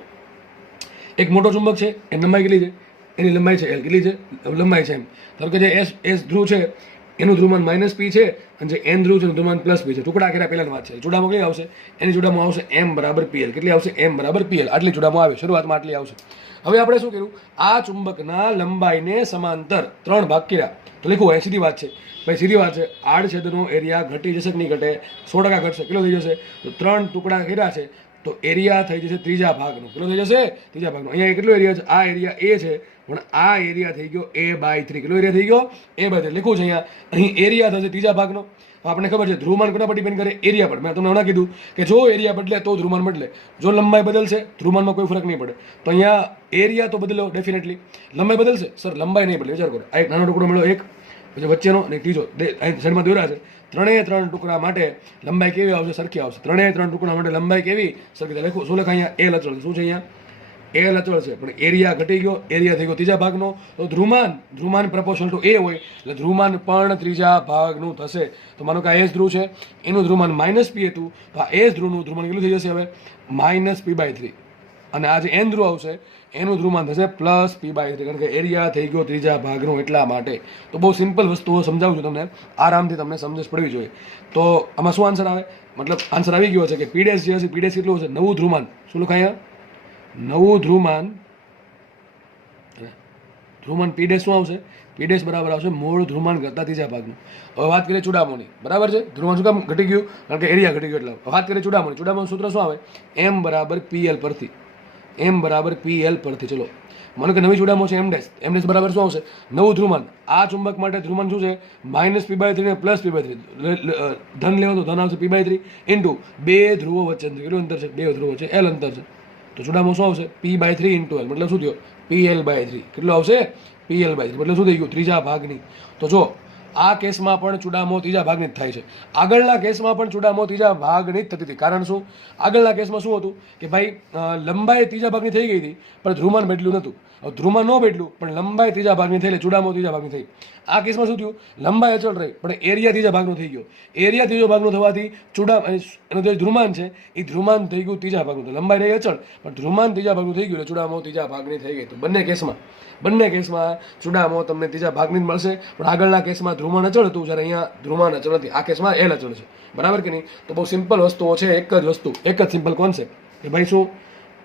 એક મોટો ચુંબક છે, એની લંબાઈ કેટલી છે? એની લંબાઈ છે l. કેટલી છે? લંબાઈ છે m. ધારો કે જે s ધ્રુવ છે એનું ધ્રુવમાન -p છે, અને જે n ધ્રુવ છે એનું ધ્રુવમાન +p છે. ટુકડા કર્યા પહેલાની વાત છે. ચૂડામો કેટલી આવશે? એની ચૂડામો આવશે m બરાબર pl. કેટલી આવશે? m બરાબર pl. આટલી ચૂડામો આવે, શરૂઆતમાં આટલી આવશે. હવે આપણે શું કર્યું? આ ચુંબકના લંબાઈને સમાંતર 3 ભાગ કર્યા. તો લખવું હોય સીધી વાત છે ભાઈ, સીધી વાત છે. આડછેદનો એરિયા ઘટી જશે કે નહીં ઘટે? 100% ઘટશે. કેટલો થઈ જશે? તો 3 ટુકડા કર્યા છે તો એરિયા થઈ જશે ત્રીજા ભાગનો. કેટલો થઈ જશે? ત્રીજા ભાગનો. અહીંયા કેટલો એરિયા છે? આ એરિયા a છે, પણ આ એરિયા થઈ ગયો a/3. કેટલો એરિયા થઈ ગયો? a/3. લખું છે અહીંયા. અહીં એરિયા થશે ત્રીજા ભાગનો. આપણને ખબર છે ધ્રુવમાન કોના પર ડિપેન્ડ કરે? એરિયા પર. મેં તમને હમણાં કીધું કે જો એરિયા બદલે તો ધ્રુવમાન બદલે, જો લંબાઈ બદલશે ધ્રુવમાનમાં કોઈ ફરક નહીં પડે. તો અહીંયા એરિયા તો બદલો ડેફિનેટલી, લંબાઈ બદલશે સર? લંબાઈ નહીં બદલે. વિચાર કરો, આ એક નાનો ટુકડો મળ્યો, એક પછી વચ્ચેનો અને ત્રીજો અહીં સાઈડમાં દોર્યા છે. 3 ટુકડા માટે લંબાઈ કેવી આવશે? સરખી આવશે. 3 ટુકડા માટે લંબાઈ કેવી? સરખી. લખું શું લખાય અહીંયા? l અચળ. શું છે અહીંયા? l અચળ છે, પણ એરિયા ઘટી ગયો, એરિયા થઈ ગયો ત્રીજા ભાગનો. તો ધ્રુવમાન પ્રપોર્શનલ ટુ a હોય એટલે ધ્રુવમાન પણ ત્રીજા ભાગનું થશે. તો માનો કે આ s ધ્રુવ છે, એનું ધ્રુવમાન -p હતું, તો આ s ધ્રુવનું ધ્રુવમાન કેટલું થઈ જશે હવે? -p/3. અને આ જે એન ધ્રુવ આવશે એનું ધ્રુવમાન થશે +p/3, કારણ કે એરિયા થઈ ગયો ત્રીજા ભાગનો એટલા માટે. તો બહુ સિમ્પલ વસ્તુઓ સમજાવું છું તમને, આરામથી તમને સમજણ પડવી જોઈએ. તો આમાં શું આન્સર આવે, મતલબ આન્સર આવી ગયો છે કે પી ડેશ જે હશે, પી ડેશ કેટલું હશે, નવું ધ્રુવમાન. શું લખાય, નવું ધ્રુવમાન. ધ્રુવમાન પી ડેશ શું આવશે, પી ડેશ બરાબર આવશે મૂળ ધ્રુવમાન કરતા ત્રીજા ભાગનું. હવે વાત કરીએ ચૂડામોની, બરાબર છે. ધ્રુવમાન શું કામ ઘટી ગયું, કારણ કે એરિયા ઘટી ગયો. એટલે વાત કરીએ ચૂડામોની. ચૂડામોનું સૂત્ર શું આવે, m = pl પરથી, m = pl પરથી. ચલો માનો કે નવી ચૂડામો છે m ડેશ, m ડેશ બરાબર શું આવશે, નવું ધ્રુવમાન. આ ચુંબક માટે ધ્રુવમાન શું છે, -p/3 ને +p/3. ધન લેવો તો ધન આવશે p/3 ઇન્ટુ બે ધ્રુવો વચ્ચે કેટલું અંતર છે, બે ધ્રુવો વચ્ચે l અંતર છે. તો ચૂડામો શું આવશે, p/3 × l, મતલબ શું થયો, pl/3. કેટલું આવશે, pl/3, મતલબ શું થઈ ગયું, ત્રીજા ભાગની. તો જો આ કેસમાં પણ ચૂડામો ત્રીજા ભાગની જ થાય છે. આગળના કેસમાં પણ ચૂડામો ત્રીજા ભાગની જ થતી હતી. કારણ શું, આગળના કેસમાં શું હતું કે ભાઈ લંબાઈ ત્રીજા ભાગની થઈ ગઈ હતી પણ ધ્રુવમાન બદલ્યું નહોતું. ધ્રુવમાન ન બદલ્યું પણ લંબાઈ ત્રીજા ભાગની થઈ, એટલે ચૂડામો ત્રીજા ભાગની થઈ. આ કેસમાં શું થયું, લંબાઈ અચળ રહી પણ એરિયા ત્રીજા ભાગનો થઈ ગયો. એરિયા ત્રીજો ભાગનો થવાથી એનું જે ધ્રુવમાન છે એ ધ્રુવમાન થઈ ગયું ત્રીજા ભાગનું. તો લંબાઈ રહી અચળ પણ ધ્રુવમાન ત્રીજા ભાગનું થઈ ગયું, એટલે ચૂડામો ત્રીજા ભાગની થઈ ગઈ. તો બંને કેસમાં ચૂડામો તમને ત્રીજા ભાગની જ મળશે. પણ આગળના કેસમાં ધ્રુવમાન અચળ હતું, જ્યારે અહીંયા ધ્રુવમાન અચળ નથી. આ કેસમાં એલ અચળ છે, બરાબર કે નહીં. તો બહુ સિમ્પલ વસ્તુઓ છે, એક જ વસ્તુ, એક જ સિમ્પલ કોન્સેપ્ટ કે ભાઈ શું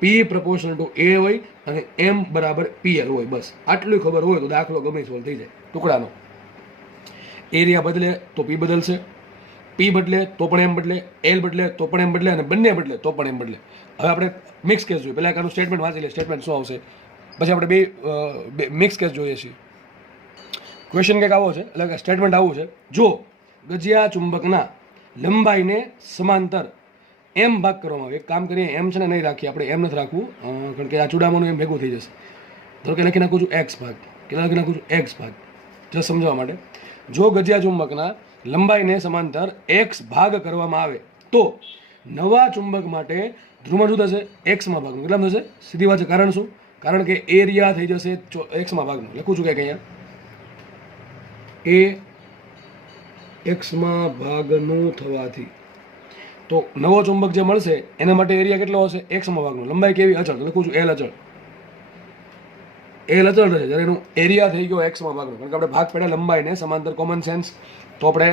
P ∝ A હોય અને m = pl હોય. બસ આટલું ખબર હોય તો દાખલો ગમે સોલ્વ થઈ જાય. ટુકડાનો એરિયા બદલે તો P બદલશે, P બદલે તો પણ m બદલે, L બદલે તો પણ m બદલે, અને બંને બદલે તો પણ m બદલે. હવે આપણે મિક્સ કેસ જોઈએ. પહેલાં આનું સ્ટેટમેન્ટ વાંચી લે, સ્ટેટમેન્ટ શું આવશે, પછી આપણે બે મિક્સ કેસ જોઈએ છીએ. ક્વેશ્ચન કંઈક આવો છે, એટલે કે સ્ટેટમેન્ટ આવું છે, જો ગજિયા ચુંબકના લંબાઈને સમાંતર m ભાગ કરવામાં આવે. એક કામ કરીએ, m છે ને નહીં રાખીએ આપણે, m નથી રાખવું, કારણ કે આ ચૂડામાનું એમ ભેગું થઈ જશે. ધારો કે લખી નાખું છું x ભાગ, કેટલા લખી નાખું છું x ભાગ, જસ્ટ સમજાવવા માટે. જો ગજિયા ચુંબકના લંબાઈને સમાંતર x ભાગ કરવામાં આવે તો નવા ચુંબક માટે ધ્રુવમાન શું થશે, x માં ભાગનું. કેટલામાં થશે, સીધી વાત છે. કારણ શું, કારણ કે એરિયા થઈ જશે x માં ભાગનું. લખું છું કે અહીંયા એ x માં ભાગનું થવાથી તો નવો ચુંબક જે મળશે એના માટે એરિયા કેટલો હશે, x માં ભાગનો. લંબાઈ કેવી, અચળ, તો લખું છું L અચળ. L અચળ રહેશે જ્યારે એનું એરિયા થઈ ગયો x માં ભાગનો. કારણ કે આપણે ભાગ પડ્યા લંબાઈને સમાંતર, કોમન સેન્સ. તો આપણે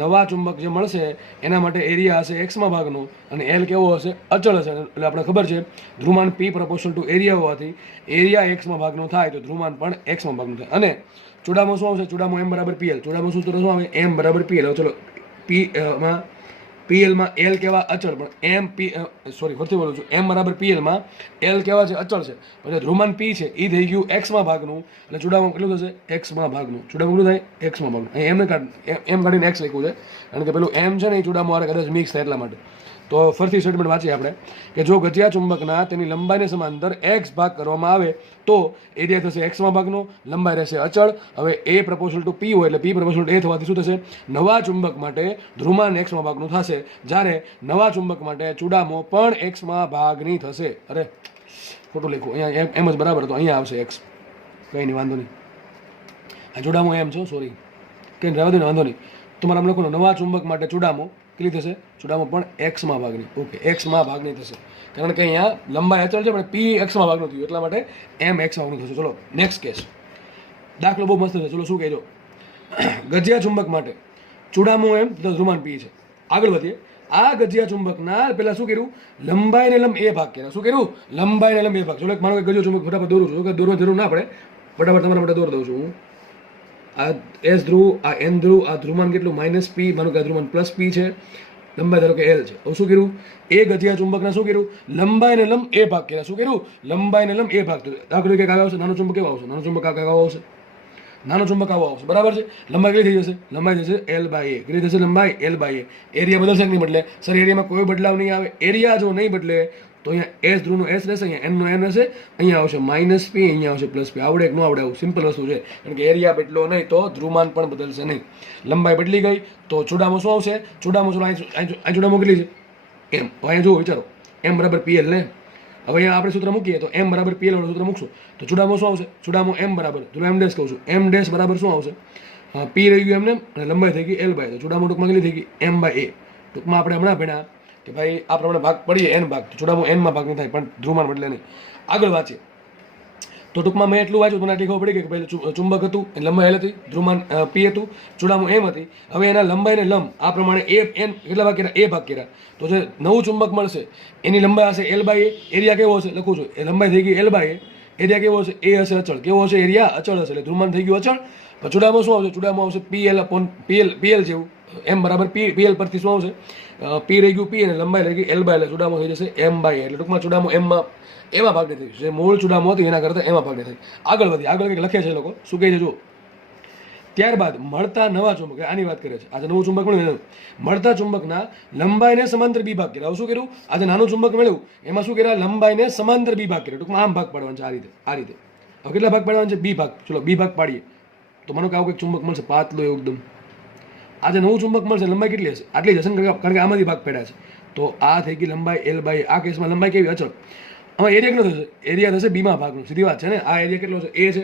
નવા ચુંબક જે મળશે એના માટે એરિયા હશે x માં ભાગનો અને L કેવો હશે, અચળ હશે. એટલે આપણે ખબર છે ધ્રુવમાન P ∝ એરિયા હોવાથી એરિયા x માં ભાગનો થાય તો ધ્રુવમાન પણ x માં ભાગનું થાય. અને ચૂડામો શું આવશે, ચૂડામો m = pl. ચૂડામો સૂત્ર શું આવે, m = pl. ચલો pl માં L કેવા, અચળ, પણ ફરીથી બોલું છું, m = pl માં L કેવા છે, અચળ છે. પછી ધ્રુવમાન P છે એ થઈ ગયું x માં ભાગનું, એટલે ચૂડામો કેટલું થશે, x માં ભાગનું. ચૂડામો કેટલું થાય, x માં ભાગનું. અહીં m કાઢીને x લખ્યું છે, કારણ કે પેલું m છે ને એ ચૂડામો વાળા કદાચ મિક્સ થાય એટલા માટે. તો ફરીથી સ્ટેટમેન્ટ વાંચીએ આપણે કે જો ગજિયા ચુંબકના તેની લંબાઈને સમાંતર x ભાગ કરવામાં આવે તો એરિયા થશે x માં ભાગનો, લંબાઈ રહેશે અચળ. હવે A ∝ P હોય એટલે P ∝ A થવાથી શું થશે, નવા ચુંબક માટે ધ્રુવમાન x માં ભાગનું થશે, જ્યારે નવા ચુંબક માટે ચૂડામો પણ x માં ભાગની થશે. અરે ખોટું લખ્યું, અહીંયા એમ જ બરાબર, તો અહીંયા આવશે x. કંઈ નહીં, વાંધો નહીં, આ ચૂડામો એમ છો, સોરી, કંઈ રહેવા દો ને, વાંધો નહીં. તમારે આમ લખો, નવા ચુંબક માટે ચૂડામો કેટલી થશે, ચૂડામો પણ x માં ભાગની. ઓકે, x માં ભાગની થશે, કારણ કે અહીંયા લંબાઈ અચળ છે પણ P x માં ભાગનું થયું એટલા માટે m x માં ભાગનું થશે. ચલો નેક્સ્ટ કેસ, દાખલો બહુ મસ્ત છે. ચલો શું કહેજો, ગજિયા ચુંબક માટે ચૂડામો m તથા ધ્રુવમાન P છે. આગળ વધીએ. આ ગજિયા ચુંબકના પહેલા શું કર્યું, લંબાઈને લંબ A ભાગ કર્યા. શું કર્યું, લંબાઈને લંબ A ભાગ. ચલો માનો કે ગજિયો ચુંબક ફટાફટ દોરું છું, કે દોરવા જરૂર ના પડે, ફટાફટ તમારા માટે દોર દઉં છું હું. આ S ધ્રુવ, આ N ધ્રુવ, આ ધ્રુવમાન કેટલું, -p, માનો કે આ ધ્રુવમાન +p છે, લંબાઈ ધારો કે L છે. હવે શું કર્યું, એ ગજિયા ચુંબકના શું કર્યું, લંબાઈને લંબ A ભાગ કર્યા. શું કર્યું, લંબાઈને લંબ A ભાગ. દાખલો કે આવશે, નાનો ચુંબક કેવો આવશે, નાનો ચુંબક આવો આવશે, નાનો ચુંબક આવો આવશે, બરાબર છે. લંબાઈ કેટલી થઈ જશે, લંબાઈ થશે L/A. કેટલી થશે, લંબાઈ L/A. એરિયા બદલશે નહીં બદલે, સર એરિયામાં કોઈ બદલાવ નહીં આવે. એરિયા જો નહીં બદલે તો અહીંયા S ધ્રુવનો S રહેશે, અહીંયા N નો N રહેશે, અહીંયા આવશે -p, અહીંયા આવશે +p. આવડે કે ન આવડે, આવું સિમ્પલ વસ્તુ છે. કારણ કે એરિયા બદલો નહીં તો ધ્રુવમાન પણ બદલશે નહીં. લંબાઈ બદલી ગઈ તો ચૂડામો શું આવશે, ચૂડામો અહીં ચૂડામો કેટલી છે, m. અહીંયા જુઓ, વિચારો, m = pl ને. હવે અહીંયા આપણે સૂત્ર મૂકીએ તો m = pl વાળું સૂત્ર મૂકશું તો ચૂડામો શું આવશે, ચૂડામો m બરાબર, જો m ડેશ કહું છું, m ડેશ બરાબર શું આવશે, p રહી ગયું એમને, અને લંબાઈ થઈ ગઈ L/A. તો ચૂડામો ટૂંકમાં કેટલી થઈ ગઈ, m/A. ટૂંકમાં આપણે હમણાં ભણ્યા કે ભાઈ આ પ્રમાણે ભાગ પડીએ એન ભાગ, તો ચૂડામો એનમાં ભાગ નહીં થાય, પણ ધ્રુવમાન બદલે નહીં. આગળ વાંચીએ તો ટૂંકમાં મેં એટલું વાંચ્યું મને આટલી ખબર પડી કે ભાઈ ચુંબક હતું, લંબાઈ એલ હતી, ધ્રુવમાન પી હતું, ચૂડામો એમ હતી. હવે એના લંબાઈને લંબ આ પ્રમાણે એ એન કેટલા ભાગ કર્યા? એ ભાગ કર્યા. તો જે નવું ચુંબક મળશે એની લંબાઈ હશે એલ બાય એ, એરિયા કેવો હશે લખું છું, એ લંબાઈ થઈ ગઈ એલ બાય એ, એરિયા કેવો હશે? એ હશે અચળ. કેવો હશે? એરિયા અચળ હશે, એટલે ધ્રુવમાન થઈ ગયું અચળ. પણ ચૂડામો શું આવશે? ચૂડામો આવશે પીએલ અપોન પીએલ જેવું, એમ બરાબર પીએલ પરથી શું આવશે? પી રહી ગયું પી અને લંબાઈ રહી ગઈ એલ બાય, એટલે ચૂડામો થઈ જશે એમ બાય. એટલે ટૂંકમાં ચૂડામો એમાં એમાં ભાગની થઈ જે મૂળ ચૂડામો હતી એના કરતાં એમાં ભાગની થઈ. આગળ વધી, આગળ કંઈક લખે છે એ લોકો, શું કહે છે જુઓ. ત્યારબાદ મળતા નવા ચુંબક, આની વાત કરે છે. આજે નવું ચુંબક મળ્યું, મળતા ચુંબકના લંબાઈને સમાંતર બી ભાગ કર્યા. હવે શું કર્યું? આજે નાનું ચુંબક મળ્યું એમાં શું કર્યા? લંબાઈને સમાંતર બી ભાગ કર્યા. ટૂંકમાં આમ ભાગ પાડવાનો છે, આ રીતે. હવે કેટલા ભાગ પાડવાના છે? બી ભાગ. ચલો બી ભાગ પાડીએ તો મને આવું કંઈક ચુંબક મળશે, પાતળું એવું એકદમ. આજે નવું ચુંબક મળશે, લંબાઈ કેટલી હશે? આટલી જ હશે ને, કારણ કે આમાંથી ભાગ પડ્યા છે. તો આ થઈ ગઈ લંબાઈ એલ બાય. આ કેસમાં લંબાઈ કેવી? અચળ. આમાં એરિયા કેટલો થશે? એરિયા થશે બીમાં ભાગનું, સીધી વાત છે ને. આ એરિયા કેટલો છે? એ છે.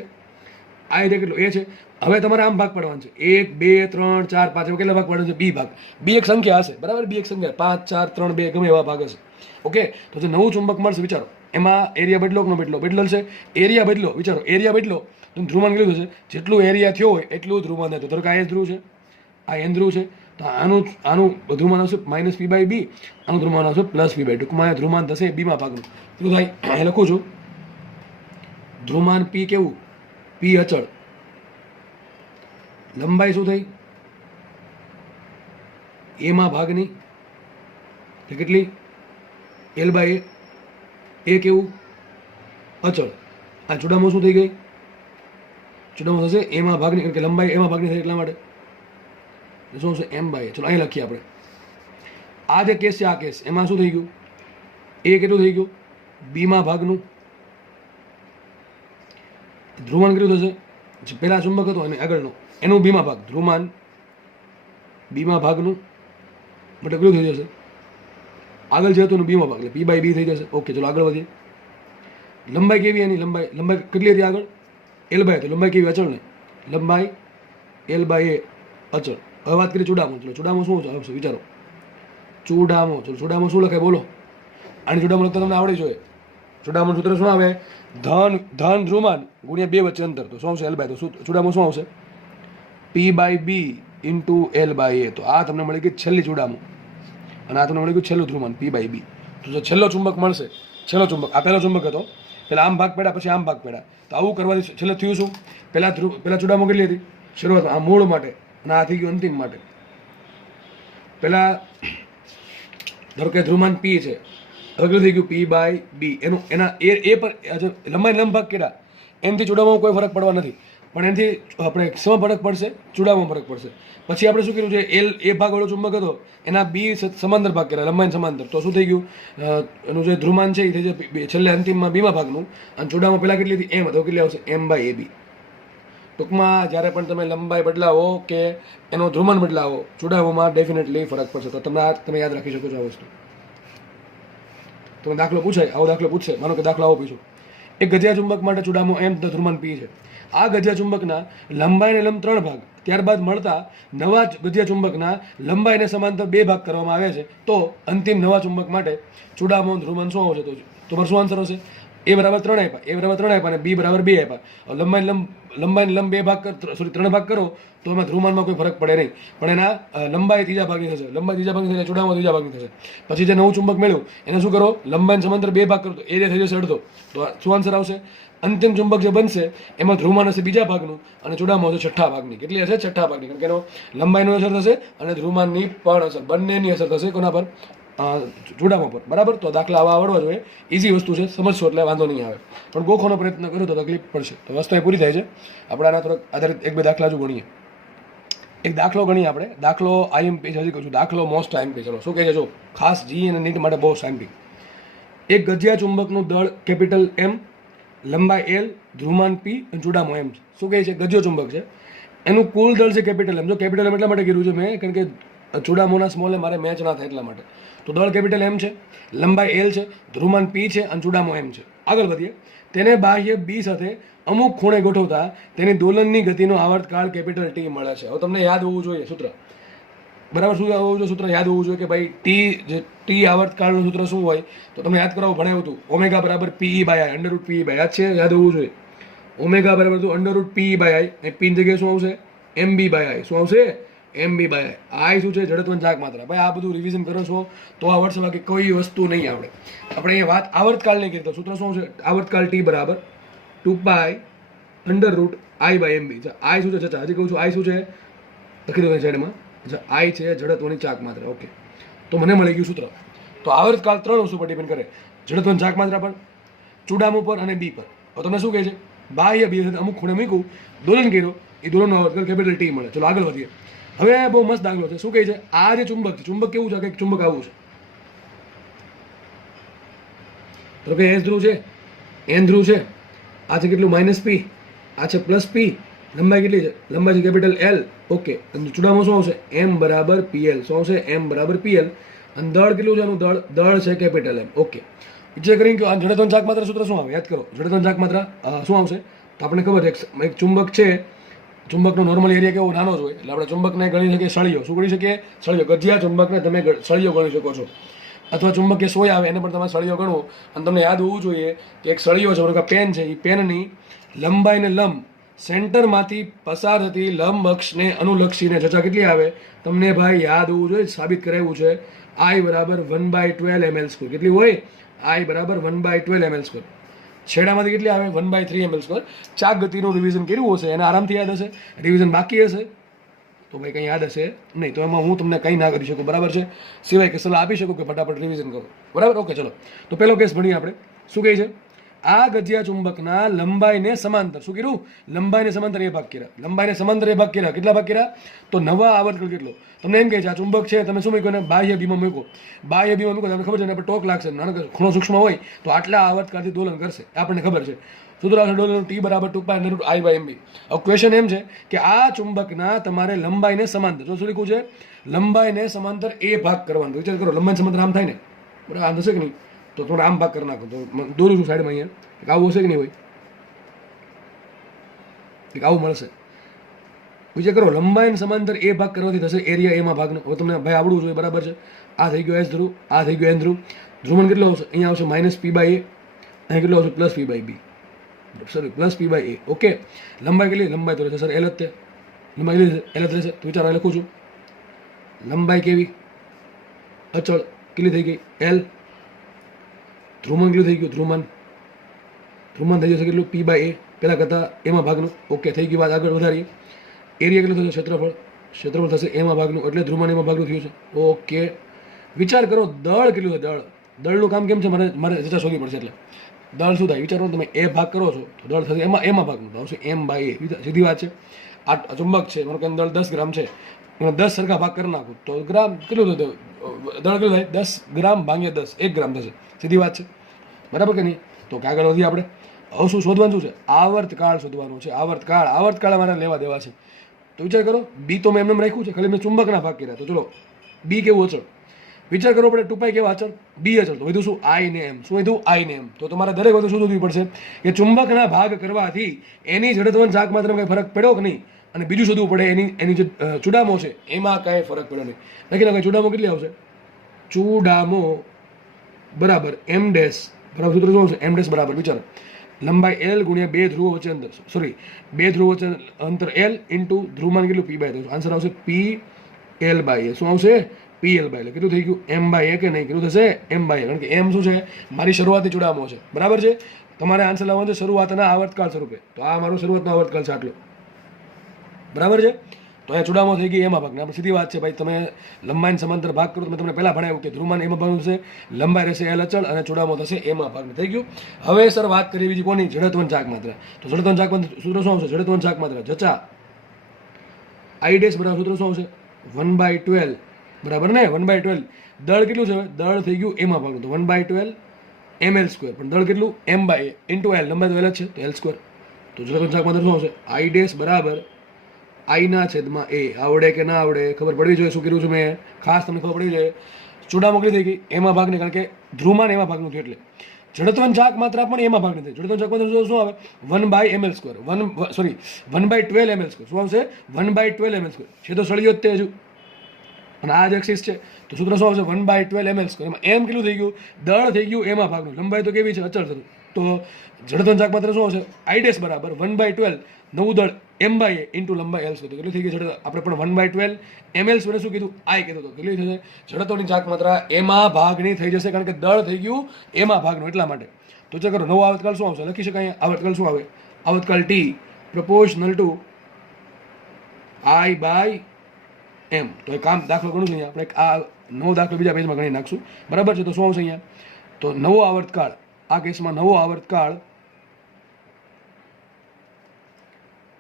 આ એરિયા કેટલો? એ છે. હવે તમારે આમ ભાગ પાડવાનો છે, 1 2 3 4 5. કેટલા ભાગ પાડવાનો છે? બી ભાગ. બી એક સંખ્યા હશે, બરાબર? બી એક સંખ્યા 5 4 3 2 ગમે એવા ભાગ હશે. ઓકે, તો જે નવું ચુંબક મળશે વિચારો એમાં એરિયા બદલો કે ન બદલો? બદલો છે. એરિયા બદલો, વિચારો એરિયા બદલો તો ધ્રુવમાન કેટલું થશે? જેટલું એરિયા થયો હોય એટલું ધ્રુવમાન થાય. તો ધારો કે આ ધ્રુવ છે, આ એન ધ્રુવ છે, તો આનું ધ્રુવમાન આવશે માઇનસ પી બાય બી, આનું ધ્રુવમાન આવશે પ્લસ પી બાય. ટૂંકમાં ધ્રુવમાન થશે બીમાં ભાગનું. શું થાય? એ લખું છું, ધ્રુવમાન પી કેવું? પી અચળ. લંબાઈ શું થઈ? એમાં ભાગની, એટલે કેટલી? એલ બાય એ કેવું? અચળ. આ ચૂડામો શું થઈ ગઈ? ચૂડામો થશે એમાં ભાગની, કારણ કે લંબાઈ એમાં ભાગની થાય એટલા માટે શું છે? M by. ચલો અહીં લખીએ આપણે. આ જે કેસ છે, આ કેસ એમાં શું થઈ ગયું? એ કેટલું થઈ ગયું? બીમાં ભાગનું. ધ્રુવમાન કેટલું થશે? જે પહેલા ચુંબક હતો અને આગળનો એનું બીમાં ભાગ. ધ્રુવમાન બીમાં ભાગનું મતલબ કેટલું થઈ જશે? આગળ જે હતું એનું બીમાં ભાગ, એટલે પી બાય બી થઈ જશે. ઓકે, ચલો આગળ વધીએ. લંબાઈ કેવી એની? લંબાઈ કેટલી હતી આગળ? L by. તો લંબાઈ કેવી? અચળ ને. લંબાઈ એલ બાય એ અચળ. હવે વાત કરીએ ચૂડામો. ચલો ચૂડામો શું આવશે વિચારો? ચૂડામો. ચલો ચૂડામો શું લખાય બોલો? આની ચૂડામો લખતા તમને આવડી જોઈએ. ચૂડામો સૂત્ર શું આવે? ધન ધ્રુવમાન ગુણ્યા 2 વચ્ચે અંતર. તો શું આવશે? L by. તો ચૂડામો શું આવશે? P by B into L by A. તો આ તમને મળી ગઈ છેલ્લી ચૂડામો, અને આ તમને મળી ગયું છેલ્લું ધ્રુવમાન પી બાય બી. તો જો છેલ્લો ચુંબક મળશે, છેલ્લો ચુંબક, આ પહેલો ચુંબક હતો, પહેલાં આમ ભાગ પડ્યા પછી આમ ભાગ પડ્યા. તો આવું કરવાથી છેલ્લે થયું શું? પહેલાં ચૂડામો કેટલી હતી શરૂઆતમાં? આ મૂળ માટે, અને આ થઈ ગયું અંતિમ માટે. પહેલાં ધારો કે ધ્રુવમાન પી છે, હવે કેટલું થઈ ગયું? પી બાય બી. એના એ પર લંબાઈ લંબ ભાગ કર્યા, એનાથી ચૂડામાં કોઈ ફરક પડવા નથી, પણ એનાથી આપણે શેમાં ફરક પડશે? ચૂડામાં ફરક પડશે. પછી આપણે શું કર્યું છે? એ ભાગ વાળો ચુંબક હતો એના બી સમાંતર ભાગ કર્યા, લંબાઈ સમાંતર. તો શું થઈ ગયું? એનું જે ધ્રુવમાન છે એ થઈ જાય છેલ્લે અંતિમમાં બીમાં ભાગનું, અને ચૂડામાં પહેલાં કેટલી હતી? એમ. તો કેટલી આવશે? એમ બાય એ બી. ટૂંકમાં જ્યારે પણ તમે લંબાઈ બદલાવો કે એનો ધ્રુવમાન બદલાવો, ચૂડાવોમાં ડેફિનેટલી ફરક પડશે. તો તમે યાદ રાખી શકો છો આ વસ્તુ. તમે દાખલો પૂછાય, આવો દાખલો પૂછશે, માનો કે દાખલો આવો પૂછો, એક ગજિયા ચુંબક માટે ચૂડામો એમ તથા ધ્રુવમાન પી છે. આ ગજિયા ચુંબકના લંબાઈને લંબ 3 ભાગ, ત્યારબાદ મળતા નવા ગજિયા ચુંબકના લંબાઈને સમાંતર 2 ભાગ કરવામાં આવે છે. તો અંતિમ નવા ચુંબક માટે ચૂડામો ધ્રુવમાન શું આવશે? તો તમારો શું આન્સર હશે? એ બરાબર 3 આપ્યા, એ બરાબર 3 આપ્યા અને બી બરાબર 2 આપ્યા. લંબાઈને લંબ 2 ભાગ 3 ભાગ કરો તો એમાં ધ્રુવમાનમાં કોઈ ફરક પડે નહીં, પણ એના લંબાઈ ત્રીજા ભાગની થશે. લંબાઈ ત્રીજા ભાગની થશે, ચૂડામો ત્રીજા ભાગની થશે. પછી જે નવું ચુંબક મળ્યું એને શું કરો? લંબાઈને સમાંતર 2 ભાગ કરો તો એરિયા થઈ જશે અડધો. તો શું આન્સર આવશે? અંતિમ ચુંબક જે બનશે એમાં ધ્રુવમાન હશે બીજા ભાગનું અને ચૂડામો હશે છઠ્ઠા ભાગની. કેટલી હશે? છઠ્ઠા ભાગની. કારણ કે એનો લંબાઈનો અસર થશે અને ધ્રુવમાનની પણ અસર, બંનેની અસર થશે કોના પર? ચૂડામો પર. બરાબર? તો દાખલા આવા આવડવા જોઈએ. ઇઝી વસ્તુ છે, સમજશો એટલે વાંધો નહીં આવે, પણ ગોખવાનો પ્રયત્ન કરો તો તકલીફ પડશે. તો વસ્તુ એ પૂરી થાય છે. આપણે આના થોડાક આધારિત 1-2 દાખલા જો ગણીએ. એક દાખલો ગણીએ આપણે. દાખલો આઈએમપી હજી કહું છું, દાખલો મોસ્ટ આઈએમપી. ચલો શું કહે છે જો, ખાસ જી અને નીટ માટે બહુ આઈએમપી. એક ગજિયા ચુંબકનું દળ કેપિટલ એમ, લંબાઈ એલ, ધ્રુવમાન પી અને ચૂડામો એમ. શું કહે છે? ગજિયો ચુંબક છે, એનું કુલ દળ છે કેપિટલ એમ. જો કેપિટલ એમ એટલા માટે કીધું છે મેં, કારણ કે ચૂડામોના સ્મોલ એ મારે મેચ ના થાય એટલા માટે. તો દળ કેપિટલ એમ છે, લંબાઈ એલ છે, ધ્રુવમાન પી છે અને ચૂડામો એમ છે. આગળ વધીએ. તેને બાહ્ય બી સાથે અમુક ખૂણે ગોઠવતા તેની દોલનની ગતિનો આવર્તકાળ કેપિટલ ટી મળે છે. હવે તમને યાદ હોવું જોઈએ સૂત્ર. બરાબર. શું હોવું જોઈએ? સૂત્ર યાદ હોવું જોઈએ કે ભાઈ ટી આવર્તકાળનું સૂત્ર શું હોય? તો તમે યાદ કરાવો, ભણાવ્યું હતું. ઓમેગા બરાબર P E by I, under root P E by. યાદ છે? યાદ હોવું જોઈએ. ઓમેગા બરાબર હતું under root P E by I. એ પીની જગ્યાએ શું આવશે? M B by I. શું આવશે? એમબી બાય આઈ. આઈ શું છે? જડત્વની ચાક માત્રા. ભાઈ આ બધું રિવિઝન કરો છો તો આ વર્ષમાં કે કોઈ વસ્તુ નહીં આવડે. આપણે અહીંયા વાત આવર્તકાળની કરી. તો સૂત્ર શું છે? આવર્તકાળ ટી બરાબર 2 pi under root I by MB. I શું છે? ચાચા હજી કહું છું. આઈ શું છે? લખી દો સાઈડમાં. આઈ છે જડત્વની ચાક માત્રા. ઓકે, તો મને મળી ગયું સૂત્ર. તો આવર્તકાળ 3 વસ્તુ પર ડિપેન્ડ કરે: જડત્વની ચાક માત્રા પર, ચૂડામું પર અને બી પર. તો તમને શું કહે છે? બાહ્ય બી અમુક ખૂણે મૂક્યું, દોલન કર્યો, એ દોલનનો આવર્તકાળ કેપિટલ ટી મળે. ચલો આગળ વધીએ. હવે બહુ મસ્ત દાખલો છે. શું કહે છે? આ જે ચુંબક છે, ચુંબક કેવું છે? કે ચુંબક આવું છે. તો કે એસ ધ્રુવ છે, એન ધ્રુવ છે. આ છે કેટલું? માઇનસ પી. આ છે પ્લસ પી. લંબાઈ કેટલી છે? લંબાઈ છે કેપિટલ એલ. ઓકે, અને ચૂડામાં શું આવશે? એમ બરાબર પીએલ. શું આવશે? એમ બરાબર પીએલ. અને દળ કેટલું છે? આનું દળ છે કેપિટલ એમ. ઓકે, વિચાર કરી કે જડત્વની ચાક માત્રા સૂત્ર શું આવે? યાદ કરો. જડત્વની ચાક માત્રા શું આવશે? તો આપણે ખબર છે એક ચુંબક છે, ચુંબકનો નોર્મલ એરિયા કેવો? નાનો જ હોય. એટલે આપણે ચુંબકને ગણી શકીએ સળિયો. શું ગણી શકીએ? સળિયો. ગજિયા ચુંબકને તમે સળિયો ગણી શકો છો. અથવા ચુંબક કે સોય આવે એને પણ તમે સળિયો ગણવો. અને તમને યાદ હોવું જોઈએ કે એક સળિયો છે, બરાબર? પેન છે. એ પેનની લંબાઈને લંબ સેન્ટરમાંથી પસાર થતી લંબ અક્ષને અનુલક્ષીને જચા કેટલી આવે? તમને ભાઈ યાદ હોવું જોઈએ. સાબિત કરાવ્યું છે. આઈ બરાબર 1/12 ml². કેટલી હોય? આઈ બરાબર 1/12 ml². છેડામાંથી કેટલી આવે? 1/3 ml². ચાક ગતિનું રિવિઝન કર્યું હશે એને આરામથી યાદ હશે. રિવિઝન બાકી હશે તો ભાઈ કંઈ યાદ હશે નહીં. તો એમાં હું તમને કંઈ ના કરી શકું, બરાબર છે? સિવાય કે સલાહ આપી શકું કે ફટાફટ રિવિઝન કરો, બરાબર? ઓકે, ચલો. તો પહેલો કેસ ભણીએ આપણે. શું કહે છે? આ ગજિયા ચુંબકના લંબાઈને સમાંતર. શું કર્યું? લંબાઈને સમાંતર એ ભાગ કર્યા. લંબાઈને સમાંતર એ ભાગ કર્યા. કેટલા ભાગ કર્યા? તો નવા આવર્તકાળ કેટલો? તમને એમ કહે છે આ ચુંબક છે, તમે શું મૂક્યું? બાહ્ય બીમાં મૂકો. બાહ્ય બીમાં મૂકો તમને ખબર છે ને, આપણે ટોક લાગશે, નાનો ખૂણો સૂક્ષ્મ હોય તો આટલા આવર્તકાળથી દોલન કરશે, આપણને ખબર છે. સૂત્ર આવશે ડોલરનું ટી બરાબર 2 pi under root I by MB. હવે ક્વેશ્ચન એમ છે કે આ ચુંબકના તમારે લંબાઈને સમાંતર, જો શું લખ્યું છે? લંબાઈને સમાંતર એ ભાગ કરવાનો. વિચાર કરો, લંબાઈને સમાંતર આમ થાય ને, બરાબર? આમ થશે કે નહીં? તો તમારે આમ ભાગ કરી નાખો. તો દોરું છું સાઈડમાં અહીંયા, એક આવું હશે કે નહીં હોય? એક આવું મળશે. વિચાર કરો, લંબાઈને સમાંતર એ ભાગ કરવાથી થશે એરિયા એમાં ભાગનો. હવે તમને ભાઈ આવડવું જોઈએ, બરાબર છે? આ થઈ ગયો એસ ધ્રુવ, આ થઈ ગયો એન ધ્રુવ. ધ્રુવણ કેટલો આવશે? અહીંયા આવશે માઇનસ પી બાય એ, અહીંયા કેટલો આવશે? Plus P by B. Sorry, plus P by A. Okay, લંબાઈ કેટલી? લંબાઈ તો રહેશે સર એલ જ તે. લંબાઈ કેટલી એલ જ રહેશે. તો વિચારો, લખું છું લંબાઈ કેવી? અચળ. કેટલી થઈ ગઈ? એલ. ધ્રુવણ કેટલું થઈ ગયું? ધ્રુવણ થઈ જશે કેટલું? પી બાય એ. પહેલાં કરતાં એમાં ભાગનું. ઓકે, થઈ ગયું. વાત આગળ વધારીએ. એરિયા કેટલું થશે? ક્ષેત્રફળ થશે એમાં ભાગનું, એટલે ધ્રુવણ એમાં ભાગનું થયું છે. ઓકે, વિચાર કરો દળ કેટલું છે? દળનું કામ કેમ છે? મારે જતા શોધવી પડશે. એટલે દળ શું થાય? વિચારો, તમે એ ભાગ કરો છો તો દળ થશે એમાં ભાગનું. તો આવશે એમ બાય એ. સીધી વાત છે. આ ચુંબક છે, મારો કે દળ 10 ગ્રામ છે, મને 10 સરખા ભાગ કરી નાખું તો ગ્રામ કેટલું થયું? દળ કેટલું થાય? 10 ગ્રામ ભાગ્યા 10, 1 ગ્રામ થશે. સીધી વાત છે, બરાબર કે નહીં? તો આગળ વધીએ આપણે. હવે શું શોધવાનું? શું છે? આવર્તકાળ શોધવાનું છે. આવર્તકાળ અમારે લેવા દેવા છે. તો વિચાર કરો, બી તો મેં એમને રાખ્યું છે, ખાલી મેં ચુંબકના ભાગ કર્યા. તો ચલો, બી કેવું અચળ? વિચાર કરો, આપણે 2 પાઈ કેવા અચળ? બી અચળ. તો વધુ શું? આઈ ને એમ. શું વધુ? આઈ ને એમ. તો તમારે દરેક વસ્તુ શું શોધવી પડશે કે ચુંબકના ભાગ કરવાથી એની જડત્વની ચાક માત્રામાં કંઈ ફરક પડ્યો કે નહીં, અને બીજું શોધવું પડે એની જે ચૂડામો છે એમાં કાંઈ ફરક પડ્યો નહીં. લખી નાખો, ચૂડામો કેટલી આવશે? ચૂડામો બરાબર એમ ડેશ બરાબર. સૂત્ર શું આવશે? એમ ડેશ બરાબર, વિચારો, લંબાઈ એલ ગુણ્યા 2 ધ્રુવો વચ્ચે અંતર. સોરી, 2 ધ્રુવો વચ્ચે અંતર એલ ઇન્ટુ ધ્રુવમાન કેટલું? પી બાય. આન્સર આવશે પી એલ બાય એ. શું આવશે? P L by. એટલે કેટલું થઈ ગયું? એમ બાય એ કે નહીં? કેટલું થશે? એમ બાય એ. કારણ કે એમ શું છે? મારી શરૂઆતી ચૂડામો છે, બરાબર છે? તમારે આન્સર લાવવાનો છે શરૂઆતના આવર્તકાળ સ્વરૂપે. તો આ મારો શરૂઆતનો આવર્તકાળ છે આટલો, બરાબર છે? તો અહીંયા ચૂડામો થઈ ગઈ એમાં ભાગને. આપણે સીધી વાત છે ભાઈ, તમે લંબાઈને સમાંતર ભાગ કરો તો મેં તમને પહેલાં ભણાવ્યું કે ધ્રુવમાન એમાં ભાગનું થશે, લંબાઈ રહેશે એલ અચળ, અને ચૂડામો થશે એમાં ભાગનું. થઈ ગયું. હવે સર વાત કરીએ બીજી કોની? જડત્વની ચાક માત્રા. તો જડત્વની ચાક માત્રા સૂત્ર શું આવશે? જડત્વની ચાક માત્રા જચા આઈ ડેશ બરાબર સૂત્ર શું આવશે? 1/12 બરાબર ને? 1/12. દળ કેટલું છે? દળ થઈ ગયું એમાં ભાગનું. તો 1/12 ml². પણ દળ કેટલું? M by A into L. લંબાઈ તો એલ જ છે, તો L². તો જડત્વની ચાક માત્રા શું આવશે? આઈ ડેશ બરાબર આઈના છેદમાં એ. આવડે કે ના આવડે ખબર પડવી જોઈએ. શું કર્યું છું મેં? ખાસ તમને ખબર પડવી જોઈએ. ચૂડા મોકલી થઈ ગઈ એમાં ભાગને, કારણ કે ધ્રુવમાન એમાં ભાગનું થયું. એટલે જડત્વની ચાક માત્રા પણ એમાં ભાગની થઈ. જડત્વની ચાક માત્રા શું આવે? 1/ml². 1/12 ml². શું આવશે? 1/12 ml². છે તો સળિયો જ તે હજુ. અને આ જ એક્સિસ છે તો સૂત્ર શું આવશે 1/12 ml સ્ક્વેર. એમાં એમ કેટલું થઈ ગયું, દળ થઈ ગયું એમાં ભાગનું. લંબાઈ તો કેવી છે, અચળ છે. તો જડત્વની ચાક માત્ર શું આવશે, I ડેશ બરાબર 1/12 નવું દળ m/a ઇન્ટુ લંબાઈ l સ્ક્વેર. કેટલી થઈ ગઈ જડતા, આપણે પણ 1/12 ml સ્ક્વેર શું કીધું, I કીધું. તો કેટલી થશે જડત્વની ચાક માત્રા એમાં ભાગની થઈ જશે, કારણ કે દળ થઈ ગયું એમાં ભાગનું એટલા માટે. તો ચેક કરો, નવો આવતકાલ શું આવશે, લખી શકાય. આવતકાલ શું આવે, આવતકાલ t proportional to I/m. તો એ કામ દાખલો ગણું છે અહીંયા આપણે, આ નવો દાખલો બીજા પેજમાં ગણી નાખશું, બરાબર છે. તો શું આવશે અહીંયા, તો નવો આવર્તકાળ, આ કેસમાં નવો આવર્તકાળ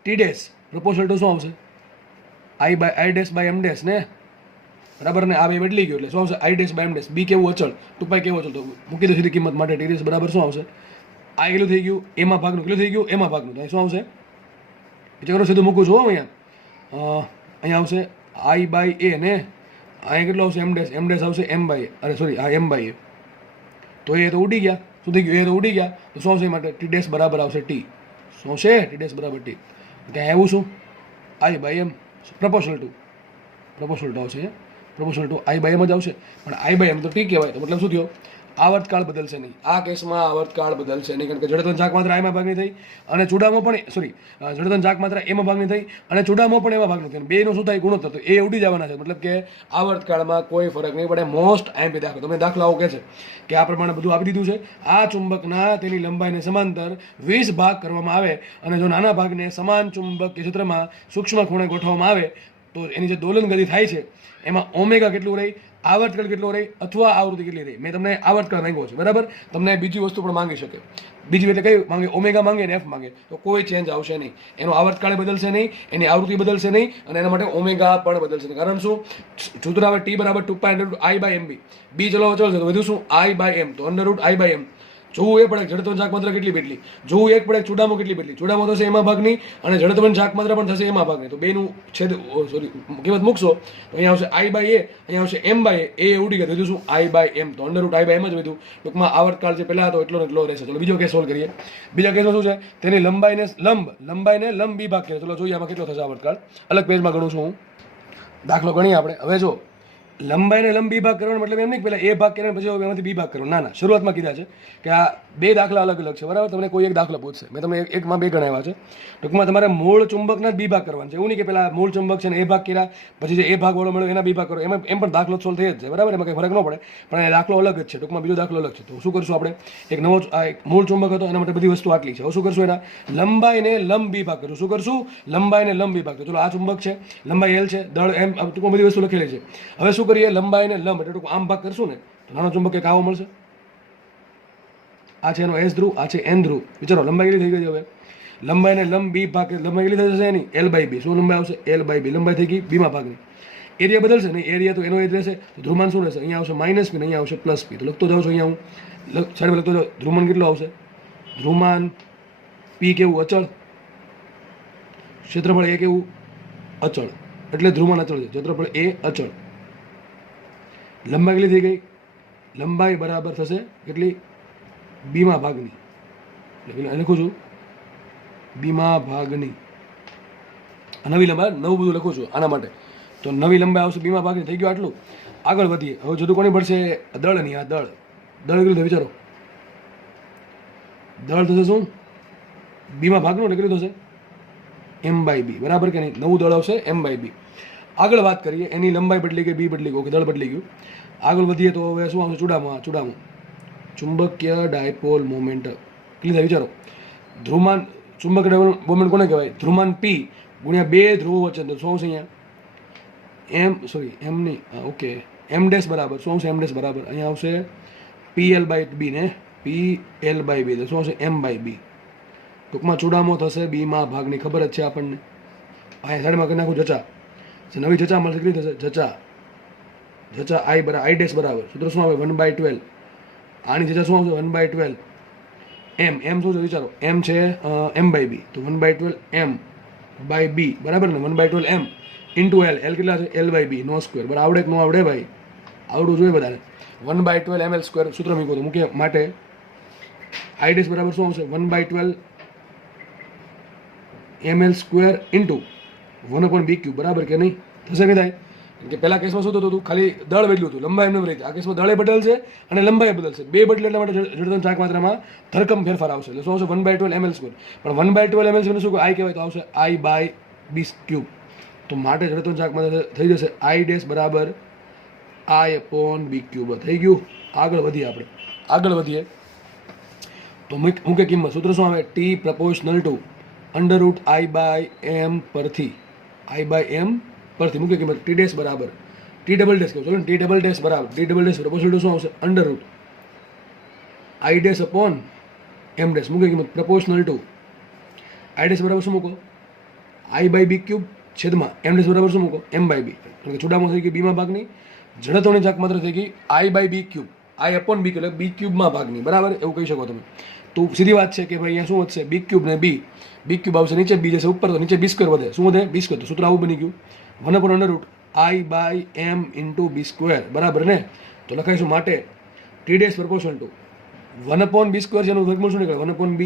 ટી ડેશ પ્રપોઝલ ટુ શું આવશે, I dash by m dash ને, બરાબર ને. આ બે બદલી ગયો એટલે શું આવશે, I dash by m dash. B કેવું અચળ, 2π કેવું અચળ, તો મૂકી દો સીધી કિંમત માટે. ટી ડેશ બરાબર શું આવશે, આ કેટલું થઈ ગયું એમાં ભાગનું, કેટલું થઈ ગયું એમાં ભાગનું. તો શું આવશે, ચલો સીધું મૂકું છું અહીંયા. અહીંયા આવશે I/a ને અહીંયા કેટલું આવશે m ડેશ આવશે m/a, અરે સોરી હા m/a. તો એ તો ઉડી ગયા, શું થઈ ગયું, એ તો ઉડી ગયા. તો શું આવશે એ માટે ટી ડેશ બરાબર આવશે ટી. શું છે, ટી ડેશ બરાબર ટી. ત્યાં આવ્યું શું, I/m પ્રપોર્શનલ ટુ આવશે, પ્રપોર્શનલ ટુ I/m જ આવશે. પણ I/m તો ટી કહેવાય, તો મતલબ શું થયો, આવર્તકાળ બદલશે નહીં. આ કેસમાં આવર્તકાળ બદલશે નહીં, કારણ કે જડત્વની ચાક માત્રા એમાં ભાગની થઈ અને ચૂડામાં પણ સોરી જડત્વની ચાક માત્રા એમાં ભાગની થઈ અને ચૂડામાં પણ એમાં ભાગની થઈ. બેનું શું થાય, ગુણોત્તર, તો એ ઉડી જવાના છે. મતલબ કે આવર્તકાળમાં કોઈ ફરક નહીં પડે. મોસ્ટ આઈએમપી દાખલો, તમે દાખલાઓ કહે છે કે આ પ્રમાણે બધું આપી દીધું છે. આ ચુંબકના તેની લંબાઈને સમાંતર 20 ભાગ કરવામાં આવે અને જો નાના ભાગને સમાન ચુંબકીય ક્ષેત્રમાં સૂક્ષ્મ ખૂણે ગોઠવવામાં આવે તો એની જે દોલન ગતિ થાય છે એમાં ઓમેગા કેટલું રહી, આવર્તકાળ કેટલો રહી અથવા આવૃત્તિ કેટલી રહી. મેં તમને આવર્તકાળ માંગ્યો છે, બરાબર. તમને બીજી વસ્તુ પણ માંગી શકે, બીજી એટલે કઈ માંગે, ઓમેગા માંગે ને એફ માંગે, તો કોઈ ચેન્જ આવશે નહીં. એનો આવર્તકાળ બદલશે નહીં, એની આવૃત્તિ બદલશે નહીં અને એના માટે ઓમેગા પણ બદલશે નહીં. કારણ શું, સૂત્ર આવે t બરાબર 2π/I/mb. બી ચલો અચળ છે તો વધુ શું I/m, તો √I/m. જોવું એ પડે જડત્વની ચાક માત્રા કેટલી બદલી, જોવું એક પડે ચૂડામો કેટલી બદલી. ચૂડામો થશે એમાં ભાગની અને જડત્વની ચાક માત્રા પણ થશે એમાં ભાગની. તો બેનું છેદ સોરી કિંમત મૂકશો તો અહીંયા આવશે I/a, અહીંયા આવશે m/a. એ ઉડી ગયા, વધુ શું I/m, તો √I/m જ વધ્યું. ટૂંકમાં આવર્તકાળ જે પહેલા હતો એટલો ને એટલો રહેશે. ચલો બીજો કેસ સોલ્વ કરીએ. બીજા કેસમાં શું છે, તેની લંબાઈને લંબ બી ભાગ કરીએ. ચલો જોઈએ આમાં કેટલો થશે આવર્તકાળ. અલગ પેજમાં ગણું છું હું, દાખલો ગણીએ આપણે. હવે જો લંબાઈને લંબ બી ભાગ કરવાનો મતલબ એમ નહીં કે પહેલાં એ ભાગ કરીને પછી એમાંથી બી ભાગ કરવાનો. ના, શરૂઆતમાં કીધા છે કે આ બે દાખલા અલગ અલગ છે, બરાબર. તમને કોઈ એક દાખલો પૂછશે, મેં તમને એકમાં બે ગણાવ્યા છે. ટૂંકમાં તમારે મૂળ ચુંબકના જ બી ભાગ કરવાના છે. એવું નહીં કે પેલા મૂળ ચુંબક છે ને એ ભાગ કર્યા પછી જે એ ભાગ વાળો મળ્યો એના બી ભાગ કરો, એમ પણ દાખલો સોલ્વ થઈ જ છે, બરાબર. એમાં કંઈ ફરક ન પડે, પણ એ દાખલો અલગ જ છે. ટૂંકમાં બીજો દાખલો અલગ છે. તો શું કરશું આપણે, એક નવો એક મૂળ ચુંબક હતો એના માટે બધી વસ્તુ આટલી છે. હવે શું કરશું, એના લંબાઈને લંબ બી ભાગ કરશું. શું કરશું, લંબાઈને લંબ બી ભાગ. તો ચલો આ ચુંબક છે, લંબાઈ L છે, દળ M, ટૂંકમાં બધી વસ્તુ લખેલી છે. હવે શું કરીએ, લંબાઈને લંબ એટલે ટૂંક આમ ભાગ કરશું ને તો નાનો ચુંબક એક આવો મળશે. આ છે એનો S ધ્રુવ, આ છે N ધ્રુવ. વિચારો લંબાઈ કેટલી થઈ ગઈ. હવે લંબાઈને લંબ બી ભાગ, લંબાઈ કેટલી થઈ જશે એની L/b. શું લંબાઈ આવશે, L/b. લંબાઈ થઈ ગઈ બીમાં ભાગની. એરિયા બદલશે નહીં, એરિયા તો એનો એ જ રહેશે. તો ધ્રુવમાન શું રહેશે, અહીંયા આવશે -p ને અહીંયા આવશે +p. તો લખતો જાઉં છું અહીંયા હું સાઈડમાં લખતો જાઉં. ધ્રુવમાન કેટલું આવશે, ધ્રુવમાન p કેવું અચળ, ક્ષેત્રફળ એ કેવું અચળ, એટલે ધ્રુવમાન અચળ છે. ક્ષેત્રફળ એ અચળ. લંબાઈ કેટલી થઈ ગઈ, લંબાઈ બરાબર થશે કેટલી, બીમા ભાગની. લખું છું બીમા ભાગની. નવી લંબાઈ, નવું બધું લખું છું આના માટે. તો નવી લંબાઈ આવશે બીમા ભાગની. થઈ ગયું આટલું. આગળ વધીએ. હવે જુદું કોની પડશે, દળની. આ દળ કેટલું થશે વિચારો, દળ થશે શું બીમા ભાગનું, એટલે કેટલું થશે m/b, બરાબર કે નહીં. નવું દળ આવશે m/b. આગળ વાત કરીએ, એની લંબાઈ બદલી ગઈ, બી બદલી ગયું, કે દળ બદલી ગયું. આગળ વધીએ તો હવે શું આવશે, ચૂડામો ચુંબકીય ડાયપોલ મોમેન્ટ કેટલી થાય વિચારો. ધ્રુવમાન ચુંબકીય ડાયપોલ મોમેન્ટ કોને કહેવાય, ધ્રુવમાન p ગુણ્યા બે ધ્રુવો વચ્ચે. તો શું આવશે અહીંયા m નહીં, ઓકે m ડેશ બરાબર શું આવશે, m ડેશ બરાબર અહીંયા આવશે PL/b ને PL/b. તો શું આવશે m/b. ટૂંકમાં ચૂડામો થશે બીમાં ભાગની. ખબર જ છે આપણને. અહીંયા સાઈડમાં કરી નાખું જચા, નવી જચા મળશે. કેટલી થશે જચા I ડેશ બરાબર સૂત્ર શું આવે 1/12. આની જચા શું આવશે 1/12 m શું છે વિચારો, m છે m/b. તો 1/12 m/b બરાબર ને, 1/12 m ઇન્ટુ L કેટલા છે L/b નો સ્ક્વેર. બરાબર આવડે કે ન આવડે ભાઈ, આવડવું જોઈએ બધાને. 1/12 ml સ્ક્વેર સૂત્ર મૂકો તો મૂકીએ માટે I ડેશ બરાબર શું આવશે 1/12 ml square into 1/b cube. બરાબર કે નહીં, થશે કે થાય કે પહેલા કેસમાં શું થતું હતું, ખાલી દળ બદલ્યું હતું, લંબાઈ એમને રહી. આ કેસમાં દળે બદલશે અને લંબાઈ બદલશે, બે બદલે એટલા માટે જડતાની ચાક માત્રામાં ધરકમ ફેરફાર આવશે. એટલે શું આવશે 1/12 ml². પણ 1/12 ml² શું આઈ કહેવાય, તો આવશે I/b³. તો માટે જડતાની ચાક માત્રા થઈ જશે I' બરાબર I/b³. થઈ ગયું. આગળ વધીએ આપણે. તો મુખ્ય કિંમત સૂત્ર શું આવે, T પ્રપોર્શનલ ટુ √I/m પરથી મુખ્ય કિંમત T' બરાબર T ડબલ ડેશ કહો, ચલો T ડબલ ડેશ બરાબર T double dash proportional two શું આવશે, √I' m'. મુખ્ય કિંમત પ્રપોર્શનલ ટુ I' બરાબર શું મૂકો, I/b³ છેદમાં m' બરાબર શું મૂકો, m/b. કારણ કે છૂટામાં થઈ ગઈ બીમાં ભાગની, જડત્વની ચાક માત્ર થઈ ગઈ I/b³, I/b³ એટલે b³ ભાગની, બરાબર એવું કહી શકો તમે. તો સીધી વાત છે કે ભાઈ અહીંયા શું વધશે, b³ ને b³ આવશે નીચે, b જશે ઉપર, તો નીચે b² વધે. શું વધે, b². તો સૂત્ર આવું બની ગયું 1/√I/m × b², બરાબર ને. તો લખાઈશું માટે T' પ્રપોર્શનલ ટુ 1/b², જેનું વર્ગમૂળ શું નીકળે 1/b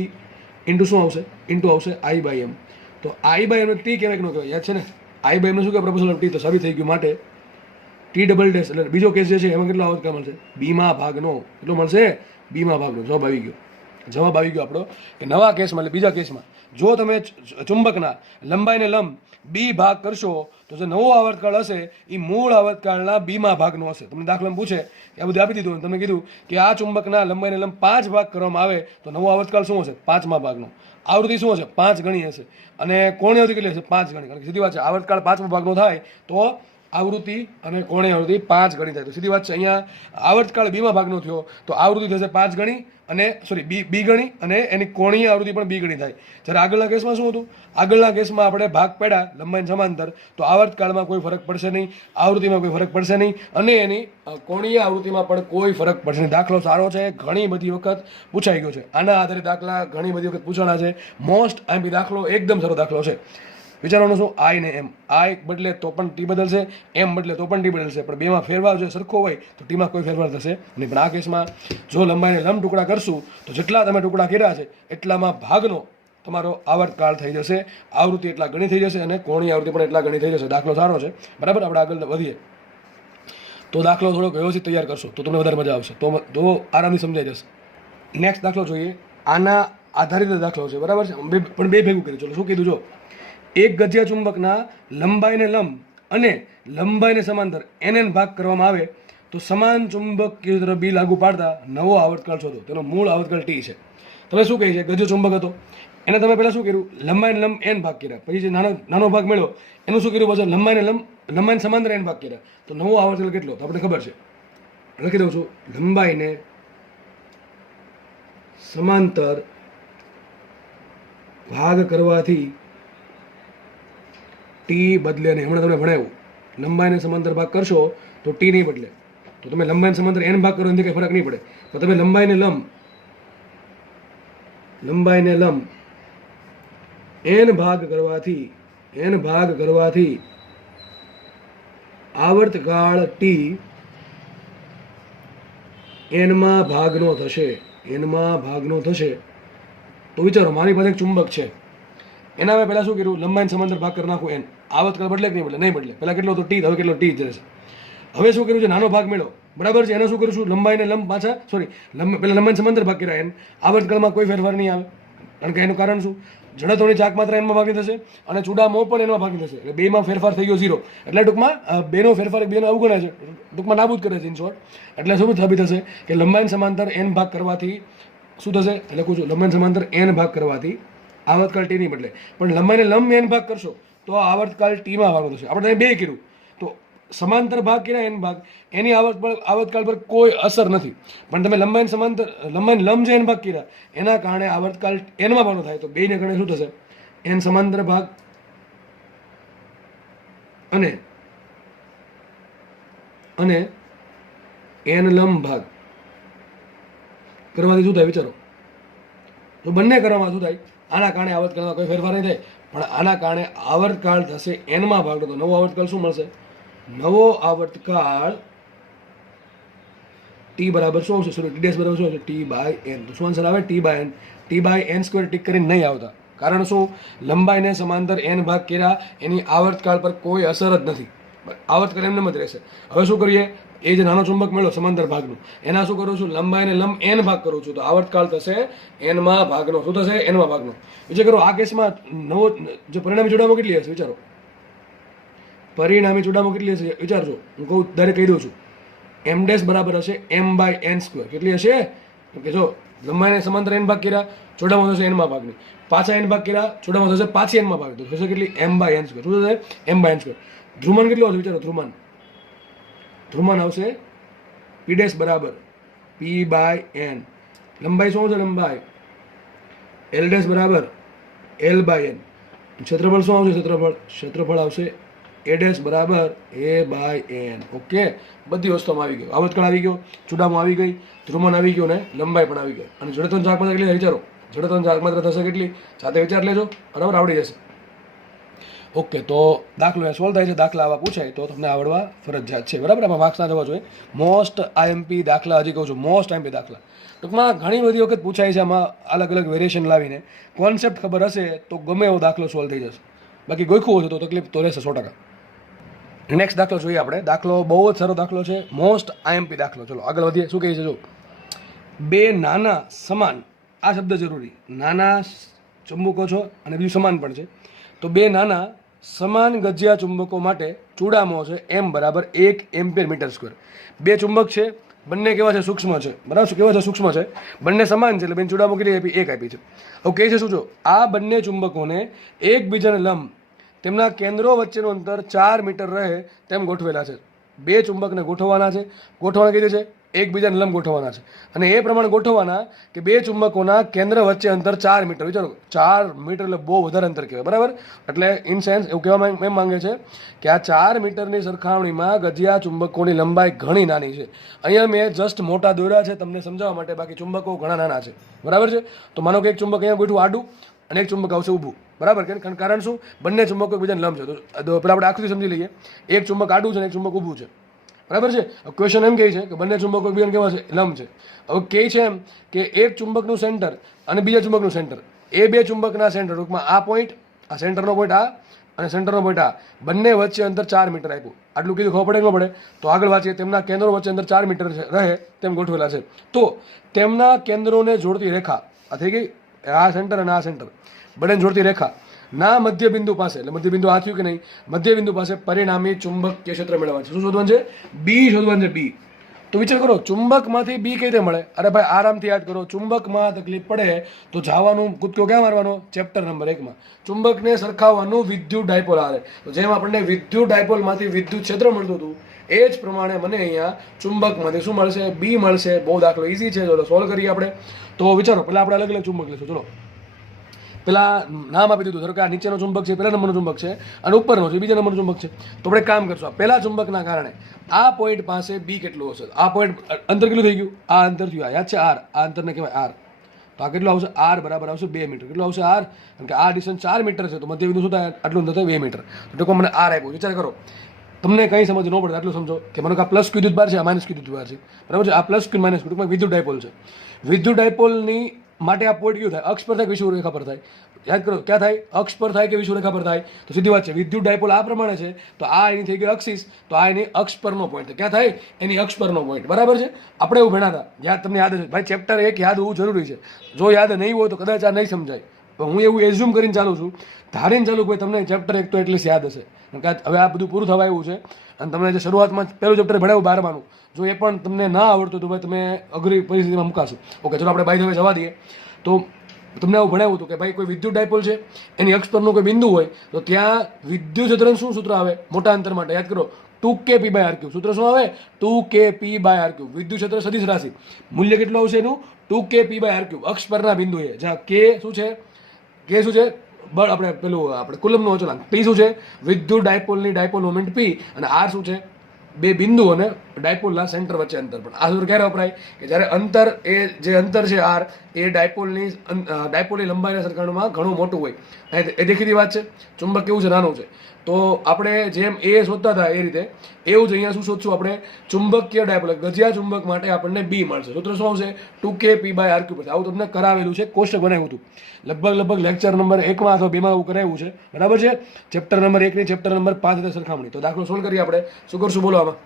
ઇન્ટુ શું આવશે, ઇન્ટુ આવશે I/m. તો I/m T કહેવાય કે ન કહેવાય, યાદ છે ને, I/m શું કહેવાય, પ્રપોર્શનલ T. તો સાબિત થઈ ગયું. માટે T ડબલ ડેશ એટલે બીજો કેસ જે છે એમાં કેટલો આવર્તકાળ મળશે, બીમાં ભાગનો. કેટલો મળશે, બીમાં ભાગનો. જવાબ આવી ગયો આપણો કે નવા કેસમાં એટલે બીજા કેસમાં જો તમે ચુંબકના લંબાઈને લંબ બી ભાગ કરશો તો જે નવો આવર્તકાળ હશે એ મૂળ આવર્તકાળના બીમાં ભાગનો હશે. તમને દાખલામાં પૂછે એ બધું આપી દીધું, તમને કીધું કે આ ચુંબકના લંબાઈને લંબ 5 ભાગ કરવામાં આવે તો નવો આવર્તકાળ શું હશે, 5મા ભાગનો. આવૃત્તિ શું હશે, 5 ગણી હશે. અને કોણીય આવૃત્તિ કેટલી હશે, 5 ગણી. કારણ કે સીધી વાત છે, આવર્તકાળ 5મા ભાગનો થાય તો આવૃત્તિ અને કોણીય આવૃત્તિ 5 ગણી થાય. તો સીધી વાત છે, અહીંયા આવર્તકાળ બીમાં ભાગનો થયો તો આવૃત્તિ થશે 5 ગણી અને બી ગણી અને એની કોણીય આવૃત્તિ પણ બી ગણી થાય. જ્યારે આગળના કેસમાં શું હતું, આગળના કેસમાં આપણે ભાગ પડ્યા લંબાઈ સમાંતર, તો આવર્તકાળમાં કોઈ ફરક પડશે નહીં, આવૃત્તિમાં કોઈ ફરક પડશે નહીં અને એની કોણીય આવૃત્તિમાં પણ કોઈ ફરક પડશે નહીં. દાખલો સારો છે, ઘણી બધી વખત પૂછાઈ ગયો છે. આના આધારે દાખલા ઘણી બધી વખત પૂછાણા છે. મોસ્ટ આઈએમપી દાખલો, એકદમ સારો દાખલો છે. વિચારવાનું શું, I ને M, I બદલે તો પણ T બદલશે, M બદલે તો પણ T બદલશે, પણ બેમાં ફેરફાર જો સરખો હોય તો ટીમાં કોઈ ફેરફાર થશે નહીં. પણ આ કેસમાં જો લંબાઈને લંબ ટુકડા કરશું તો જેટલા તમે ટુકડા કર્યા છે એટલામાં ભાગનો તમારો આવર્તકાળ થઈ જશે, આવૃત્તિ એટલા ગણી થઈ જશે અને કોણીય આવૃત્તિ પણ એટલા ગણી થઈ જશે. દાખલો સારો છે, બરાબર. આપણે આગળ વધીએ તો દાખલો થોડોક વ્યવસ્થિત તૈયાર કરશો તો તમને વધારે મજા આવશે, તો આરામથી સમજાઈ જશે. નેક્સ્ટ દાખલો જોઈએ. આના આધારિત દાખલો છે, બરાબર છે, પણ બે ભેગું કરી. ચલો શું કીધું, જો એક ગજિયા ચુંબકના લંબાઈને લંબ અને લંબાઈને સમાંતર NN ભાગ કરવામાં આવે તો સમાન ચુંબકીય ક્ષેત્ર B લાગુ પાડતા નવો આવર્તકાળ શોધો. તેનો મૂળ આવર્તકાળ T છે. તમે શું કહે છે, ગજિયો ચુંબક હતો એને તમે પહેલાં શું કર્યું, લંબાઈને લંબ N ભાગ કર્યા, પછી જે નાનો ભાગ મળ્યો એનું શું કર્યું, પાછળ લંબાઈને સમાંતર N ભાગ કર્યા, તો નવો આવર્તકાળ કેટલો, તો આપણે ખબર છે, લખી દઉં છું, લંબાઈને સમાંતર ભાગ કરવાથી ટી બદલે નહીં. હમણાં તમને ભણાવ્યું, લંબાઈને સમાંતર ભાગ કરશો તો ટી નહીં બદલે. તો તમે લંબાઈને સમાંતર N ભાગ કરો એનાથી કંઈ ફરક નહીં પડે. તો તમે લંબાઈને લંબ N ભાગ કરવાથી આવર્તકાળ ટી Nમાં ભાગનો થશે. તો વિચારો, મારી પાસે એક ચુંબક છે, એના મેં પહેલાં શું કર્યું, લંબાઈને સમાંતર ભાગ કરી નાખું N. આવર્તકાળ બદલે કે નહીં બદલે, પહેલાં કેટલો હતો T, હવે કેટલો T જશે. હવે શું કર્યું છે, નાનો ભાગ મેળો, બરાબર છે, એનો શું કરું છું, લંબાઈને લંબ પાછા પહેલાં લંબાઈને સમાંતર ભાગ કર્યા N. આવર્તકાળમાં કોઈ ફેરફાર નહીં આવે, કારણ કે એનું કારણ શું, જડત્વની ચાક માત્ર Nમાં ભાગની થશે અને ચૂડામો પણ Nમાં ભાગની થશે, એટલે બેમાં ફેરફાર થઈ ગયો 0. એટલે ટૂંકમાં બેનો ફેરફાર બેનો અવગણાય છે, ટૂંકમાં નાબૂદ કરે છે ઇન શોર્ટ. એટલે શું સાબિત થશે કે લંબાઈને સમાંતર N ભાગ કરવાથી શું થશે, એટલે લખું છું, લંબાઈને સમાંતર N ભાગ કરવાથી આવર્તકાળ T નહીં બદલે, પણ લંબાઈને લંબ N ભાગ કરશો તો આવર્તકાળ Tમાં ભાગનો થશે. આપણે બે કર્યું તો સમાંતર ભાગ કર્યા N ભાગ, એની આવર્તકાળ પર કોઈ અસર નથી, પણ તમે લંબાઈને લંબ જે N ભાગ કર્યા એના કારણે આવર્તકાળ Nમાં ભાગનો થાય. તો બેને કારણે શું થશે, N સમાંતર ભાગ અને N લંબ ભાગ કરવાથી શું થાય, વિચારો, તો બંને કરવામાં શું થાય, આના કારણે આવર્તકાળમાં કોઈ ફેરફાર નહીં થાય, પણ આના કારણે આવર્તકાળ થશે Nમાં ભાગનો. તો નવો આવર્તકાળ શું મળશે, નવો આવર્તકાળ T બરાબર શું આવશે, T' બરાબર શું આવશે, T/N. તો શું આન્સર આવે, T/N. T/N² ટીક કરીને નહીં આવતા, કારણ શું, લંબાઈને સમાંતર N ભાગ કર્યા એની આવર્તકાળ પર કોઈ અસર જ નથી. આવર્તકાળ એમને જ રહેશે. હવે શું કરીએ, એ જે નાનો ચુંબક મળ્યો સમાંતર ભાગનું, એના શું કરું છું, લંબાઈને લંબ n ભાગ કરું છું, તો આવર્તકાળ થશે n માં ભાગનો. શું થશે, n માં ભાગનો. વિચાર કરો આ કેસમાં નવો જે પરિણામી જોડામો કેટલી હશે, વિચારો પરિણામી જોડામો કેટલી હશે વિચારજો. હું કહું ડાયરેક્ટ કહી દઉં છું, m ડેશ બરાબર હશે m/n². કેટલી હશે, કે જો લંબાઈને સમાંતર n ભાગ કર્યા, જોડામો થશે n માં ભાગની, પાછા n ભાગ કર્યા, જોડામો થશે પાછી n માં ભાગ, તો થશે કેટલી m/n². શું થશે m/n². ધ્રુવમાન કેટલું હશે વિચારો, ધ્રુવમાન આવશે p ડેશ બરાબર p/n. લંબાઈ શું છે, લંબાઈ l ડેશ બરાબર l/n. ક્ષેત્રફળ શું આવશે, ક્ષેત્રફળ આવશે a ડેશ બરાબર a/n. ઓકે, બધી વસ્તુમાં આવી ગયું, આવર્તકાળ આવી ગયો, ચુડામો આવી ગઈ, ધ્રુવમાન આવી ગયો ને લંબાઈ પણ આવી ગઈ. અને જડત્વની ચાક માત્રા કેટલી વિચારો, જડત્વની ચાક માત્રા થશે કેટલી, સાથે વિચાર લેજો, બરાબર આવડી જશે. ઓકે, તો દાખલો એ સોલ્વ થાય છે. દાખલા આવા પૂછાય તો તમને આવડવા ફરજિયાત છે, બરાબર. આમાં માર્ક્સ ના જવા જોઈએ. મોસ્ટ આઈએમપી દાખલા, હજી કહું છું મોસ્ટ આઈએમપી દાખલા ટૂંકમાં ઘણી બધી વખત પૂછાય છે. આમાં અલગ અલગ વેરિએશન લાવીને કોન્સેપ્ટ ખબર હશે તો ગમે એવો દાખલો સોલ્વ થઈ જશે. બાકી ગોખવું હશે તો તકલીફ તો રહેશે 100%. નેક્સ્ટ દાખલો જોઈએ આપણે. દાખલો બહુ જ સારો દાખલો છે, મોસ્ટ આઈએમપી દાખલો. ચલો આગળ વધીએ. શું કહે છે, જો બે નાના સમાન, આ શબ્દ જરૂરી, નાના ચુંબકો છો અને બીજું સમાન પણ છે, તો બે નાના સમાન ગજિયા ચુંબકો માટે ચૂડામો છે m બરાબર 1 એમ્પિયર/મીટર². બે ચુંબક છે, બંને કેવા છે, સૂક્ષ્મ છે, બરાબર. શું કેવા છે, સૂક્ષ્મ છે, બંને સમાન છે, એટલે બેન ચૂડામો કેટલી આપી, 1 આપી છે. હવે કહે છે શું, જો આ બંને ચુંબકોને એકબીજાને લંબ તેમના કેન્દ્રો વચ્ચેનું અંતર 4 મીટર રહે તેમ ગોઠવેલા છે. બે ચુંબકને ગોઠવવાના છે, ગોઠવવાના કીધું છે, એકબીજાને લંબ ગોઠવવાના છે, અને એ પ્રમાણે ગોઠવવાના કે બે ચુંબકોના કેન્દ્ર વચ્ચે અંતર 4 મીટર. વિચારો 4 મીટર એટલે બહુ વધારે અંતર કહેવાય, બરાબર. એટલે ઇન સેન્સ એવું કહેવા એમ માંગે છે કે આ 4 મીટરની સરખામણીમાં ગજિયા ચુંબકોની લંબાઈ ઘણી નાની છે. અહીંયા મેં જસ્ટ મોટા દોર્યા છે તમને સમજાવવા માટે, બાકી ચુંબકો ઘણા નાના છે, બરાબર છે. તો માનો કે એક ચુંબક અહીંયા ગોઠવું આડું અને એક ચુંબક આવશે ઊભું, બરાબર. કારણ શું, બંને ચુંબકો એકબીજાને લંબ છે. તો પેલા આપણે આકૃતિ સમજી લઈએ. એક ચુંબક આડું છે અને એક ચુંબક ઊભું છે, બરાબર છે. ક્વેશ્ચન એમ કહે છે કે બંને ચુંબકો એકબીજાને કેવા છે, લંબ છે. હવે કહે છે એમ કે એક ચુંબકનું સેન્ટર અને બીજા ચુંબકનું સેન્ટર, એ બે ચુંબકના સેન્ટર, ટૂંકમાં આ પોઈન્ટ, આ સેન્ટરનો પોઈન્ટ આ અને સેન્ટરનો પોઈન્ટ આ, બંને વચ્ચે અંતર 4 મીટર આપ્યું. આટલું કીધું, ખબર પડે ન પડે, તો આગળ વાંચીએ. તેમના કેન્દ્રો વચ્ચે અંતર 4 મીટર રહે તેમ ગોઠવેલા છે. તો તેમના કેન્દ્રોને જોડતી રેખા, આ થઈ ગઈ, આ સેન્ટર અને આ સેન્ટર, બંને જોડતી રેખા ના મધ્યબિંદુ પાસે, એટલે મધ્યબિંદુ આ થયું કે નહીં, મધ્યબિંદુ પાસે પરિણામી ચુંબકીય ક્ષેત્ર મેળવવાનું છે. શું શોધવાનું છે, બી શોધવાનું છે, બી. તો વિચાર કરો, ચુંબકમાંથી બી કઈ રીતે મળે? અરે ભાઈ આરામથી યાદ કરો, ચુંબકમાં તકલીફ પડે તો જવાનું કૂદકો ક્યાં મારવાનો, ચેપ્ટર નંબર 1માં ચુંબકને સરખાવવાનું વિદ્યુત ડાયપોલ આરે. તો જેમ આપણને વિદ્યુત ડાયપોલમાંથી વિદ્યુત ક્ષેત્ર મળતું હતું એ જ પ્રમાણે મને અહીંયા ચુંબકમાંથી શું મળશે, બી મળશે. બહુ દાખલો ઇઝી છે, ચલો સોલ્વ કરીએ આપણે. તો વિચારો, પહેલાં આપણે અલગ અલગ ચુંબક લઈશું. ચલો પેલા નામ આપી દીધું, ધારો કે આ નીચેનો ચુંબક છે, પહેલા નંબરનો ચુંબક છે, અને ઉપરનો છે, બીજા નંબરનો ચુંબક છે. તો આપણે કામ કરશું, આ પહેલા ચુંબકના કારણે આ પોઈન્ટ પાસે બી કેટલું હશે, આ પોઈન્ટ અંતર કેટલું થઈ ગયું, આ અંતર થયું, આ યાદ છે આર, આ અંતરને કહેવાય આર. તો આ કેટલું આવશે, આર બરાબર આવશે 2 મીટર. કેટલું આવશે આર, કારણ કે આ ડિસ્ટન્સ 4 મીટર છે, તો મધ્યબિંદુ શું થાય, આટલું અંતર થાય 2 મીટર. તો ટૂંકો મને આર આપ્યું. વિચાર કરો, તમને કંઈ સમજ ન પડે આટલું સમજો કે મને આ પ્લસ ક્યુ વિદ્યુત બાર છે, આ માઇનસ ક્યુ વિદ્યુત બાર છે, બરાબર છે. આ પ્લસ ક્યુ માઇનસ ક્યુ ટૂંકમાં વિદ્યુત ડાયપોલ છે. વિદ્યુત ડાયપોલની માટે આ પોઈન્ટ કયું થાય, અક્ષ પર થાય કે વિષુવરેખા પર થાય? યાદ કરો, ક્યાં થાય, અક્ષ પર થાય કે વિષુવરેખા પર થાય? તો સીધી વાત છે, વિદ્યુત ડાયપોલ આ પ્રમાણે છે, તો આ એની થઈ ગઈ અક્ષિસ, તો આ એની અક્ષ પરનો પોઈન્ટ. ક્યાં થાય, એની અક્ષ પરનો પોઈન્ટ, બરાબર છે. આપણે એવું ભણ્યા હતા, યાદ તમને યાદ હશે ભાઈ, ચેપ્ટર 1 યાદ હોવું જરૂરી છે. જો યાદ નહીં હોય તો કદાચ આ નહીં સમજાય. હું એવું એઝ્યુમ કરીને ચાલું છું, ધારીને ચાલુ કે તમને ચેપ્ટર 1 તો એટલીસ્ટ યાદ હશે. કારણ કે હવે આ બધું પૂરું થવા આવ્યું છે, અને તમને જે શરૂઆતમાં પહેલું ચેપ્ટર ભણાવ્યું 12માનું, જો એ પણ તમને ના આવડતું તો ભાઈ તમે અઘરી પરિસ્થિતિમાં મુકાશો. ઓકે, ચલો આપણે બાય ધ વે જવા દઈએ. તો તમને આવું ભણાવ્યું હતું કે ભાઈ કોઈ વિદ્યુત ડાયપોલ છે, એની અક્ષ પરનું કોઈ બિંદુ હોય, તો ત્યાં વિદ્યુત ક્ષેત્રનું શું સૂત્ર આવે મોટા અંતર માટે, યાદ કરો, 2kp/r³. સૂત્ર શું આવે, 2kp/r³. વિદ્યુત ક્ષેત્ર સદિશ રાશિ, મૂલ્ય કેટલું આવશે એનું, 2kp/r³. અક્ષ પરના બિંદુએ, જ્યાં કે શું છે, કે શું છે, બળ, આપણે પેલું આપણે કુલમનો અચળાંક, પી શું છે, વિદ્યુત ડાયપોલની ડાયપોલ મોમેન્ટ પી, અને આર શું છે, બે બિંદુઓને ડાયપોલના સેન્ટર વચ્ચે અંતર. પણ આ સૂત્ર ક્યારે વપરાય કે જ્યારે અંતર એ જે અંતર છે આર એ ડાયપોલની લંબાઈના સરખામણીમાં ઘણું મોટું હોય. એ દેખીતી વાત છે. ચુંબક કેવું છે, નાનું છે. તો આપણે જેમ એ શોધતા હતા એ રીતે એવું જ અહીંયા શું શોધશું આપણે, ચુંબકીય ડાયપોલ ગજિયા ચુંબક માટે આપણને બી મળશે. સૂત્ર શું આવશે, 2kp બાય આર ક્યુબ. આવું તમને કરાવેલું છે, કોષ્ટક બનાવ્યું હતું લગભગ લેક્ચર નંબર 1 અથવા 2 આવું કરાવ્યું છે, બરાબર છે. ચેપ્ટર નંબર 1 ની ચેપ્ટર નંબર 5 સાથે સરખામણી. તો દાખલો સોલ્વ કરીએ આપણે. શું કરશું બોલો આમાં?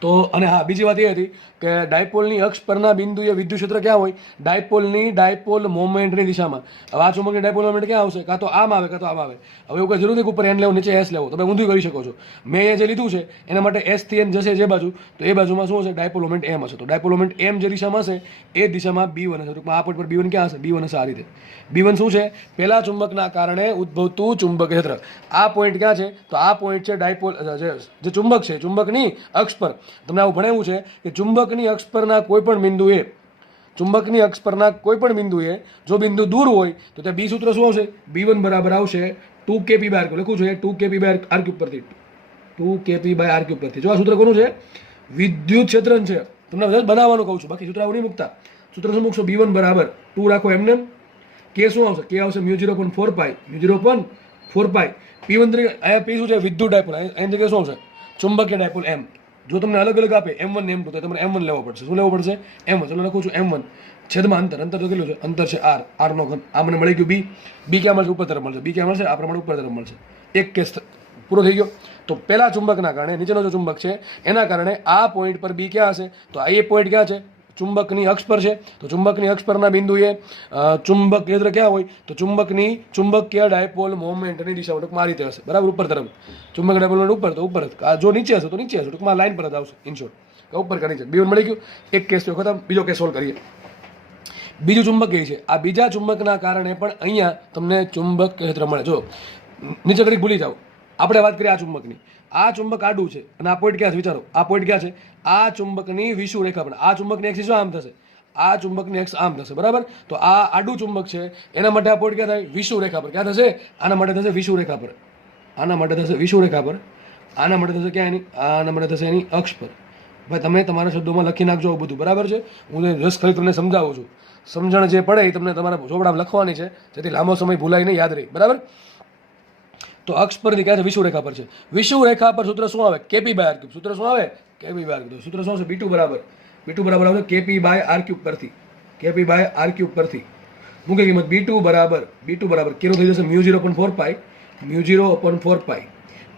તો અને હા, બીજી વાત એ હતી કે ડાયપોલની અક્ષ પરના બિંદુએ વિદ્યુત ક્ષેત્ર ક્યાં હોય, ડાયપોલ મોમેન્ટની દિશામાં. હવે આ ચુંબકની ડાયપોલ મોમેન્ટ ક્યાં આવશે, કાં તો આમ આવે કાં તો આમ આવે. હવે એવું કંઈ જરૂર નથી ઉપર એન લેવો નીચે એસ લેવો, તમે ઊંધું કરી શકો છો. મેં એ જે લીધું છે એના માટે એસ થી એન જશે જે બાજુ, તો એ બાજુમાં શું હશે, ડાયપોલ મોમેન્ટ એમ હશે. તો ડાયપોલ મોમેન્ટ એમ જે દિશામાં હશે એ દિશામાં B1 હશે. ટૂંકમાં આ પોઈન્ટ પર B1 ક્યાં હશે, B1 હશે આ રીતે. B1 શું છે, પહેલા ચુંબકના કારણે ઉદ્ભવતું ચુંબક ક્ષેત્ર. આ પોઈન્ટ ક્યાં છે, તો આ પોઈન્ટ છે ડાયપોલ જે ચુંબક છે, ચુંબકની અક્ષ પર. તમને આવું ભણાવ્યું છે કે ચુંબકની અક્ષ પરના કોઈ પણ બિંદુએ જો બિંદુ દૂર હોય તો ત્યાં બી સૂત્ર શું આવશે, B1 બરાબર આવશે 2kp બાય r ક્યુબ. લખું છું 2kp બાય r ક્યુબ પરથી, 2kp બાય r ક્યુબ પરથી. જો આ સૂત્ર કોનું છે, વિદ્યુત ક્ષેત્રન છે. તમને બનાવવાનું કહું છું, બાકી સૂત્ર આવું નહીં મૂકતા. સૂત્ર શું મૂકશો, B1 બરાબર 2 રાખો એમને. કે શું આવશે, કે આવશે μ0.4 પાઈ, μ0.4 પાઈ. P1 તરીકે અહીંયા P શું છે, વિદ્યુત ડાયપોલ. એની જગ્યાએ શું આવશે, ચુંબકીય ડાયપોલ M. જો તમને અલગ અલગ આપે M1 ને M2 તો તમારે M1 લેવો પડશે. શું લેવો પડશે, M1. ચલો લખું છું M1 છેદમાં અંતર તો કેટલું છે, અંતર છે R નો ઘન. આ મને મળી ગયું B ક્યાં મળશે, ઉપર તરફ મળશે. B ક્યાં મળશે, આ પ્રમાણે ઉપર તરફ મળશે. એક કેસ પૂરો થઈ ગયો. તો પહેલા ચુંબકના કારણે નીચેનો જો ચુંબક છે એના કારણે આ પોઈન્ટ પર B ક્યાં હશે, તો આ એ પોઈન્ટ ક્યાં છે, ચુંબકની અક્ષ પર છે. તો ચુંબકની અક્ષ પરના બિંદુએ ચુંબક ક્ષેત્ર ક્યાં હોય, તો ચુંબકીય ડાયપોલ મોમેન્ટની દિશામાં ટૂંકમાં આ રીતે હશે, બરાબર, ઉપર તરફ. ચુંબક ડાયપોલ મોમેન્ટ ઉપર તો ઉપર, જો નીચે હશે તો નીચે હશે, ટૂંકમાં લાઈન પર જ આવશે. ઇન શોર્ટ ઉપર કે નીચે. B1 મળી ગયું. એક કેસ તો ખતમ. બીજો કેસ સોલ્વ કરીએ. બીજું ચુંબક એ છે, આ બીજા ચુંબકના કારણે પણ અહીંયા તમને ચુંબક ક્ષેત્ર મળે. જો નીચે ઘડીક ભૂલી જાઓ, આપણે વાત કરીએ આ ચુંબકની. આ ચુંબક આડું છે અને આ પોઈન્ટ ક્યાં છે, વિચારો. આ પોઈન્ટ ક્યાં છે, આ ચુંબકની વિષુવ રેખા પર. આ ચુંબકની એક્સિસ આમ થશે, આ ચુંબકની એક્સ આમ થશે, બરાબર. તો આ આડું ચુંબક છે, એના માટે આ પોઈન્ટ ક્યાં થાય, વિષુવ રેખા પર. ક્યાં થશે, આના માટે થશે વિષુવ રેખા પર. આના માટે થશે વિષુવ રેખા પર. આના માટે થશે ક્યાં, એની આના માટે થશે એની અક્ષ પર. ભાઈ તમે તમારા શબ્દોમાં લખી નાખજો બધું, બરાબર છે. હું રસ ખાલી તમને સમજાવું છું. સમજણ જે પડે એ તમને તમારા ચોપડામાં લખવાની છે, જેથી લાંબો સમય ભૂલાય નહીં, યાદ રહી, બરાબર. તો અક્ષ પરથી ક્યાં છે, વિષુવ રેખા પર છે. વિષુવ રેખા પર સૂત્ર શું આવે, kp બાય r ક્યુબ. સૂત્ર શું આવે, kp બાય r ક્યુબ. સૂત્ર શું આવશે, B2 બરાબર આવશે kp બાય r ક્યુબ પરથી. kp બાય r ક્યુબ પરથી મૂકે કિંમત B2 બરાબર કેનું થઈ જશે, μ0.4 પાઈ, μ0.4 પાઈ.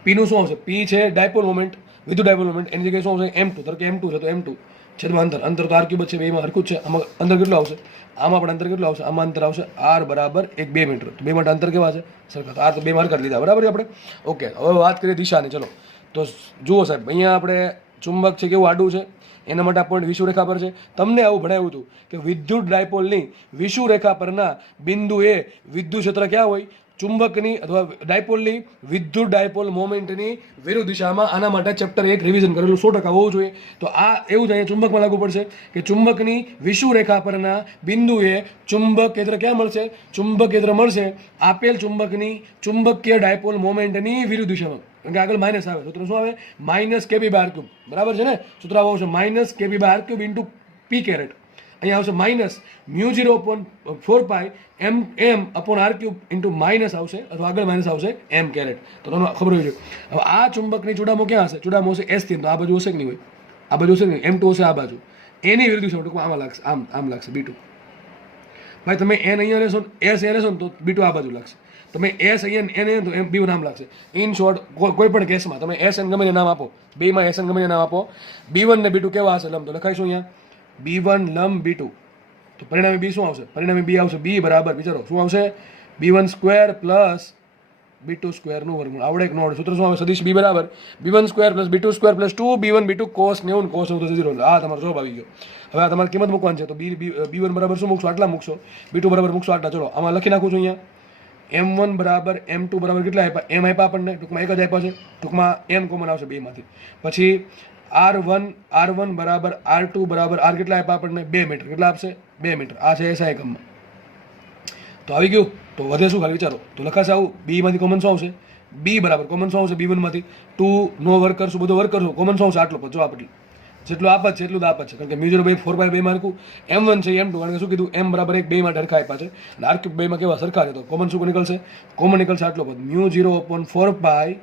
P નું શું આવશે, P છે ડાયપોલ મોમેન્ટ, વિદ્યુત ડાયપોલ મોમેન્ટ. એની જગ્યાએ શું આવશે, M2. ધારો કે M2 છે તો M2 છેદમાં અંતર તો r ક્યુબ છે, બેમાં હરખું જ છે. આમાં અંતર કેટલું આવશે, આમાં પણ અંતર કેટલું આવશે, આમાં અંતર આવશે r બરાબર 2 મીટર. તો બે માટે અંતર કેવા છે, સરખા. r તો બે માર્ક લીધા, બરાબર આપણે. ઓકે, હવે વાત કરીએ દિશાની. ચલો તો જુઓ સાહેબ, અહીંયા આપણે ચુંબક છે કેવું આડું છે, એના માટે આ પોઈન્ટ વિષુવ રેખા પર છે. તમને આવું ભણાવ્યું હતું કે વિદ્યુત ડાયપોલની વિષુવ રેખા પરના બિંદુએ વિદ્યુત ક્ષેત્ર ક્યાં હોય, ચુંબકની અથવા ડાયપોલની વિદ્યુત ડાયપોલ મોમેન્ટની વિરુદ્ધ દિશામાં. આના માટે ચેપ્ટર 1 રિવિઝન કરેલું 100% હોવું જોઈએ. તો આ એવું જ અહીંયા ચુંબકમાં લાગુ પડશે કે ચુંબકની વિષુવ રેખા પરના બિંદુએ ચુંબક કેન્દ્ર ક્યાં મળશે, ચુંબક કેન્દ્ર મળશે આપેલ ચુંબકની ચુંબકીય ડાયપોલ મોમેન્ટની વિરુદ્ધ દિશામાં. કારણ કે આગળ માઇનસ આવે, સૂત્ર શું આવે, minus kp by r cube, બરાબર છે ને. સૂત્ર આવું આવશે minus kp by r cube into p caret. અહીંયા આવશે minus μ0.4 pi m upon r cube into minus આવશે, અથવા આગળ માઇનસ આવશે m કેરેટ. તો તમને ખબર હોવી જોઈએ. હવે આ ચુંબકની ચૂડામો ક્યાં હશે, ચૂડામો હશે S થી. તો આ બાજુ હશે કે નહીં હોય, આ બાજુ હશે ને, M2 હશે આ બાજુ. એની વિરુદ્ધ દિશામાં ટૂંકમાં આમાં લાગશે, આમ લાગશે B2. ભાઈ તમે n અહીંયા લેશો, S અહીંયા લેશો ને તો B2 આ બાજુ લાગશે. તમે S અહીંયા n તો B1 નામ લાગશે. ઇન શોર્ટ કોઈ પણ કેસમાં તમે SN ગમે તે નામ આપો, બેમાં SN ગમે તે નામ આપો, B1 ને B2 કેવા હશે લંબ, તો લખાઈશું અહીંયા B1 લંબ B2. તો પરિણામી B શું આવશે, પરિણામી B આવશે B બરાબર, વિચારો શું આવશે, B1 સ્ક્વેર પ્લસ B2 સ્ક્વેરનું વર્ગમૂળ. આવડે એક નોડ. સૂત્ર શું આવે, સદિશ B બરાબર B1 square plus B2 square plus 2B1 B2 cos 90 cos 90 થશે 0. આ તમારો જવાબ આવી ગયો. હવે આ તમારે કિંમત મૂકવાની છે. તો B1 બરાબર શું મૂકશો, આટલા મૂકશો. B2 બરાબર મૂકશો આટલા. ચલો આમાં લખી નાખું છું અહીંયા M1 બરાબર M2 બરાબર કેટલા આપ્યા, M આપ્યા આપણને, ટૂંકમાં એક જ આપ્યા છે. ટૂંકમાં M કોમન આવશે બેમાંથી. પછી R1 બરાબર R2 બરાબર R કેટલા આપ્યા આપણને, 2 મીટર. કેટલા આપશે, 2 મીટર. આ છે SI એકમમાં. તો આવી ગયું. તો વધે શું ખાલી વિચારો. તો લખાશે આવું, બીમાંથી કોમન શું આવશે? બી બરાબર કોમન શું આવશે? B1માંથી 2 નો વર્ક કરશું, બધો વર્ક કરશું, કોમન શું આવશે? આટલો પદ. જો આપણે જેટલું આપત છે એટલું જ આપત છે, કારણ કે મ્યુ 0 4 2 માં લખું M1 છે M2, કારણ કે શું કીધું M બરાબર 1 2 માં હરખા આપ્યા છે અને R ક્યુબ 2 માં કેવા સરખા છે. તો કોમન શું નીકળશે? કોમન નીકળશે આટલો પદ, mu 0/4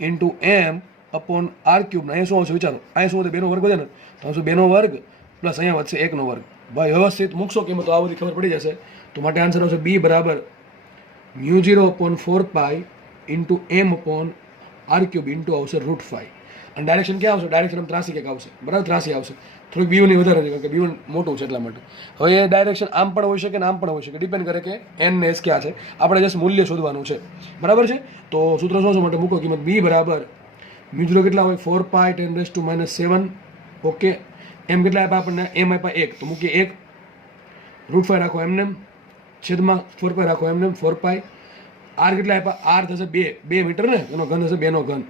into M upon R cube. અહીંયા શું આવશે વિચારો? અહીંયા શું વધે? 2 નો વર્ગ વધે ને, તો આવશે 2 નો વર્ગ પ્લસ અહીંયા વધશે 1 નો વર્ગ. ભાઈ વ્યવસ્થિત મૂકશો કિંમત તો આ બધી ખબર પડી જશે. તો માટે આન્સર આવશે B બરાબર mu 0/4 into M upon R cube into આવશે √5. અને ડાયરેક્શન ક્યાં આવશે? ડાયરેક્શન આમ ત્રાસી કંઈક આવશે, બરાબર? ત્રાસી આવશે. થોડીક B1 ની વધારે છે, કારણ કે B1 મોટું છે એટલા માટે. હવે એ ડાયરેક્શન આમ પણ હોઈ શકે ને આમ પણ હોઈ શકે, ડિપેન્ડ કરે કે N ને S ક્યાં છે. આપણે જસ્ટ મૂલ્ય શોધવાનું છે, બરાબર છે? તો સૂત્ર શું માટે મૂકો કિંમત? B બરાબર મ્યુ 0 કેટલા હોય? 4 pi 10⁻⁷. ઓકે, M કેટલા આપ્યા આપણને? M આપ્યા 1, તો મૂકીએ 1. √5 રાખો એમને, છેદમાં 4 pi રાખો એમને, 4 pi. R કેટલા આપ્યા? R થશે 2 મીટર ને, એનો ઘન થશે 2 નો ઘન.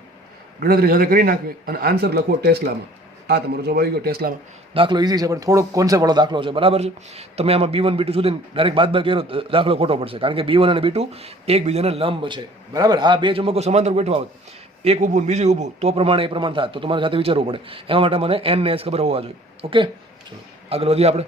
ગણતરી સાથે કરી નાખવી અને આન્સર લખો ટેસ્લામાં. આ તમારો જવાબ આવી ગયો ટેસ્લામાં. દાખલો ઇઝી છે, પણ થોડોક કોન્સેપ્ટ વાળો દાખલો છે, બરાબર છે? તમે આમાં B1 B2 સુધી ડાયરેક્ટ બાદબાકી કરો, દાખલો ખોટો પડશે, કારણ કે B1 અને B2 એકબીજાને લંબ છે, બરાબર? આ બે ચુંબકો સમાંતર ગોઠવા હોત, એક ઊભું બીજું ઊભું, તો પ્રમાણે એ પ્રમાણ થાય. તો તમારે સાથે વિચારવું પડે. એના માટે મને N ને S ખબર હોવા જોઈએ. ઓકે, ચલો આગળ વધીએ આપણે.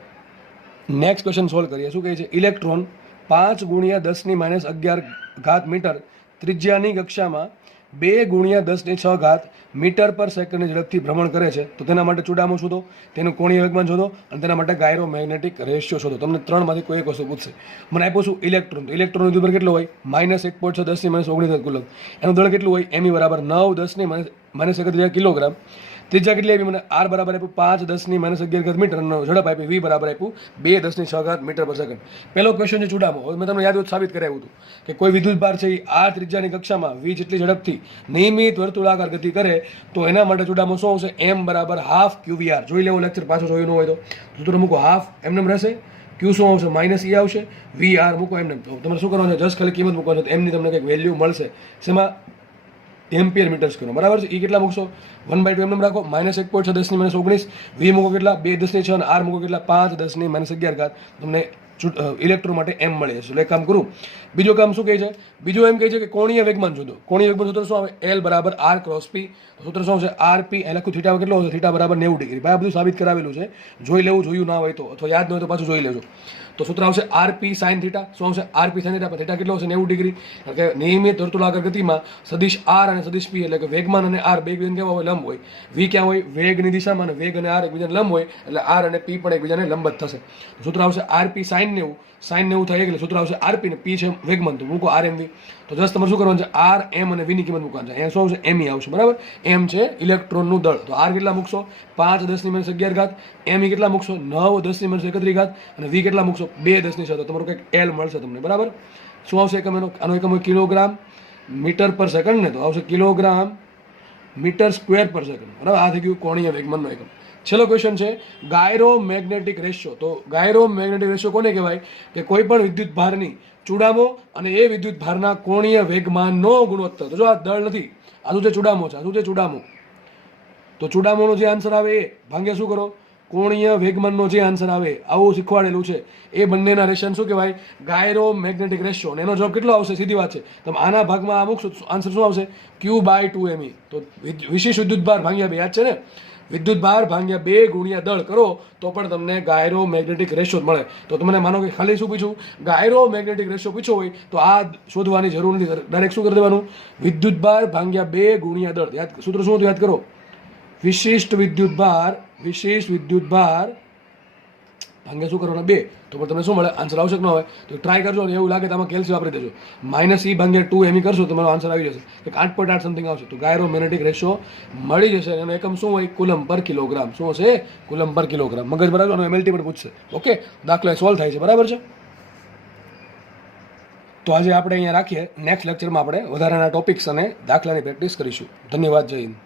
નેક્સ્ટ ક્વેશ્ચન સોલ્વ કરીએ. શું કહે છે? ઇલેક્ટ્રોન 5 × 10⁻11 મીટર ત્રિજ્યાની કક્ષામાં 2 × 10⁶ મીટર પર સેકન્ડની ઝડપથી ભ્રમણ કરે છે. તો તેના માટે ચુડામો શોધો, તેનું કોણીય વેગમાન શોધો અને તેના માટે ગાયરો મેગ્નેટિક રેશિયો શોધો. તમને 3માંથી કોઈ એક વસ્તુ પૂછશે. મને આપ્યું શું? ઇલેક્ટ્રોન. તો ઇલેક્ટ્રોનનો વિદ્યુતભાર કેટલો હોય? -1.6 10⁻19 કુલમ. એનું દળ કેટલું હોય? Me બરાબર 9 10⁻³ કિલોગ્રામ. ત્રિજ્યા કેટલી આપી મને? R બરાબર આપ્યું 5 10⁻11 મીટર, ઝડપ આપી V બરાબર આપ્યું 2 10⁶ મીટર પર સેકન્ડ. પહેલો ક્વેશ્ચન છે ચુડામો. હવે મેં તમને યાદ હોય સાબિત કરાવ્યું હતું કે કોઈ વિદ્યુત ભાર છે એ R ત્રિજ્યાની કક્ષામાં V જેટલી ઝડપથી નિયમિત વર્તુળાકાર ગતિ કરે તો એના માટે ચુડામો શું આવશે? M બરાબર ½ QVR. જોઈ લેવો લેક્ચર, પાછો જોયું ન હોય તો સૂત્ર મૂકો, હાફ એમને રહેશે. Q શું આવશે? -E આવશે. VR મૂકો એમને. તો તમારે શું કરવાનું છે? જસ્ટ ખાલી કિંમત મૂકવાનું છે, એમની તમને કંઈક વેલ્યુ મળશે. શેમાં? એમ્પિયર મીટર સ્ક્વેર, બરાબર છે? એ કેટલા મૂકશો? 1/2 એમને રાખો, -1.6 10⁻19. V મૂકો કેટલા? 2 10⁶ અને R મૂકો કેટલા? 5 10⁻11. તમને ઇલેક્ટ્રોન માટે M મળી જશે. એક કામ કરું. બીજું કામ શું કહે છે? બીજું એમ કહે છે કે કોણીય વેગમાન શોધો. કોણીય વેગમાન સૂત્ર શું આવે? L બરાબર R ક્રોસ P. સૂત્ર શું છે? RP. એ લખું થીટા કેટલો હશે? થીટા બરાબર 90 ડિગ્રી. ભાઈ આ બધું સાબિત કરાવેલું છે, જોઈ લેવું. જોયું ના હોય તો, અથવા યાદ ન હોય તો પાછું જોઈ લેજો. તો સૂત્ર આવશે RP sin થીટા. શું આવશે? RP sin theta. થીટા કેટલો હશે? 90 ડિગ્રી. કારણ કે નિયમિત વર્તુળાકાર ગતિમાં સદિશ R અને સદિશ P, એટલે કે વેગમાન અને R બે એકબીજાને કેવા હોય? લંબ હોય. V ક્યાં હોય? વેગની દિશામાં, અને વેગ અને R એકબીજાને લંબ હોય, એટલે R અને P પણ એકબીજાને લંબ જ થશે. સૂત્ર આવશે RP sin 90. sin 90 થાય એટલે સૂત્ર આવશે RP ને P છે વેગમાન, તો મૂકો RMV. તો જસ્ટ તમારે શું કરવાનું છે? R M અને V ની કિંમત મૂકવાની છે. અહીંયા શું આવશે? Me આવશે, બરાબર? M છે ઇલેક્ટ્રોનનું દળ. તો R કેટલા મૂકશો? 5 10⁻11. Me કેટલા મૂકશો? 9 10⁻31. અને V કેટલા મૂકશો? 2 10⁻6. તો તમારું કંઈક L મળશે તમને, બરાબર? શું આવશે એકમ એનો? આનો એકમ હોય કિલોગ્રામ મીટર પર સેકન્ડ ને, તો આવશે કિલોગ્રામ મીટર સ્ક્વેર પર સેકન્ડ, બરાબર? આ થઈ ગયું કોણીય વેગમાનનો એકમ. છેલ્લો ક્વેશ્ચન છે ગાયરો મેગ્નેટિક રેશિયો. તો ગાયરો મેગ્નેટિક રેશિયો કોને કહેવાય? કે કોઈ પણ વિદ્યુત ભારની ચુડામો અને એ વિદ્યુત ભારના કોણીય વેગમાનનો ગુણોત્તર. તો જો આ દળ નથી, આ શું છે? ચુડામો છે. આ શું છે? ચુડામો. તો ચુડામોનો જે આન્સર આવે એ ભાગ્યા શું કરો? કોણીય વેગમાનનો જે આન્સર આવે, આવું શીખવાડેલું છે. એ બંનેના રેશિયો શું કહેવાય? ગાયરો મેગ્નેટિક રેશિયો. અને એનો જવાબ કેટલો આવશે? સીધી વાત છે, તમે આના ભાગમાં આ મૂકશો, આન્સર શું આવશે? Q/2 Me. તો વિશેષ વિદ્યુત ભાર ભાગ્યા 2, યાદ છે ને? વિદ્યુત ભાર ભાગ્યા 2 ગુણ્યા દળ કરો તો પણ તમને ગાયરો મેગ્નેટિક રેશિયો મળે. તો તમને માનો કે ખાલી શું પૂછ્યું? ગાયરો મેગ્નેટિક રેશિયો પૂછ્યો હોય તો આ શોધવાની જરૂર નથી. ડાયરેક્ટ શું કરી દેવાનું? વિદ્યુત ભાર ભાગ્યા 2 ગુણ્યા દળ. યાદ સૂત્ર શું હતું? યાદ કરો. વિશિષ્ટ વિદ્યુત ભાર ભાગ્યા શું કરવાના? 2. તો પણ તમને શું મળે? આન્સર આવશે કે ન હોય? તો ટ્રાય કરજો. અને એવું લાગે તો આમાં કેલ્શિયમ વાપરી દેજો. -E/2 Me કરશો તો તમારો આન્સર આવી જશે. 8.8 સમથિંગ આવશે. તો ગાયરો મેગ્નેટિક રેશિયો મળી જશે. એનો એકમ શું હોય? કુલમ પર કિલોગ્રામ. શું હશે? કુલમ પર કિલોગ્રામ. મગજ બરાબર. અને MLT પણ પૂછશે. ઓકે, દાખલો સોલ્વ થાય છે, બરાબર છે? તો આજે આપણે અહીંયા રાખીએ. નેક્સ્ટ લેક્ચરમાં આપણે વધારાના ટોપિક્સ અને દાખલાની પ્રેક્ટિસ કરીશું. ધન્યવાદ. જય હિન્દ.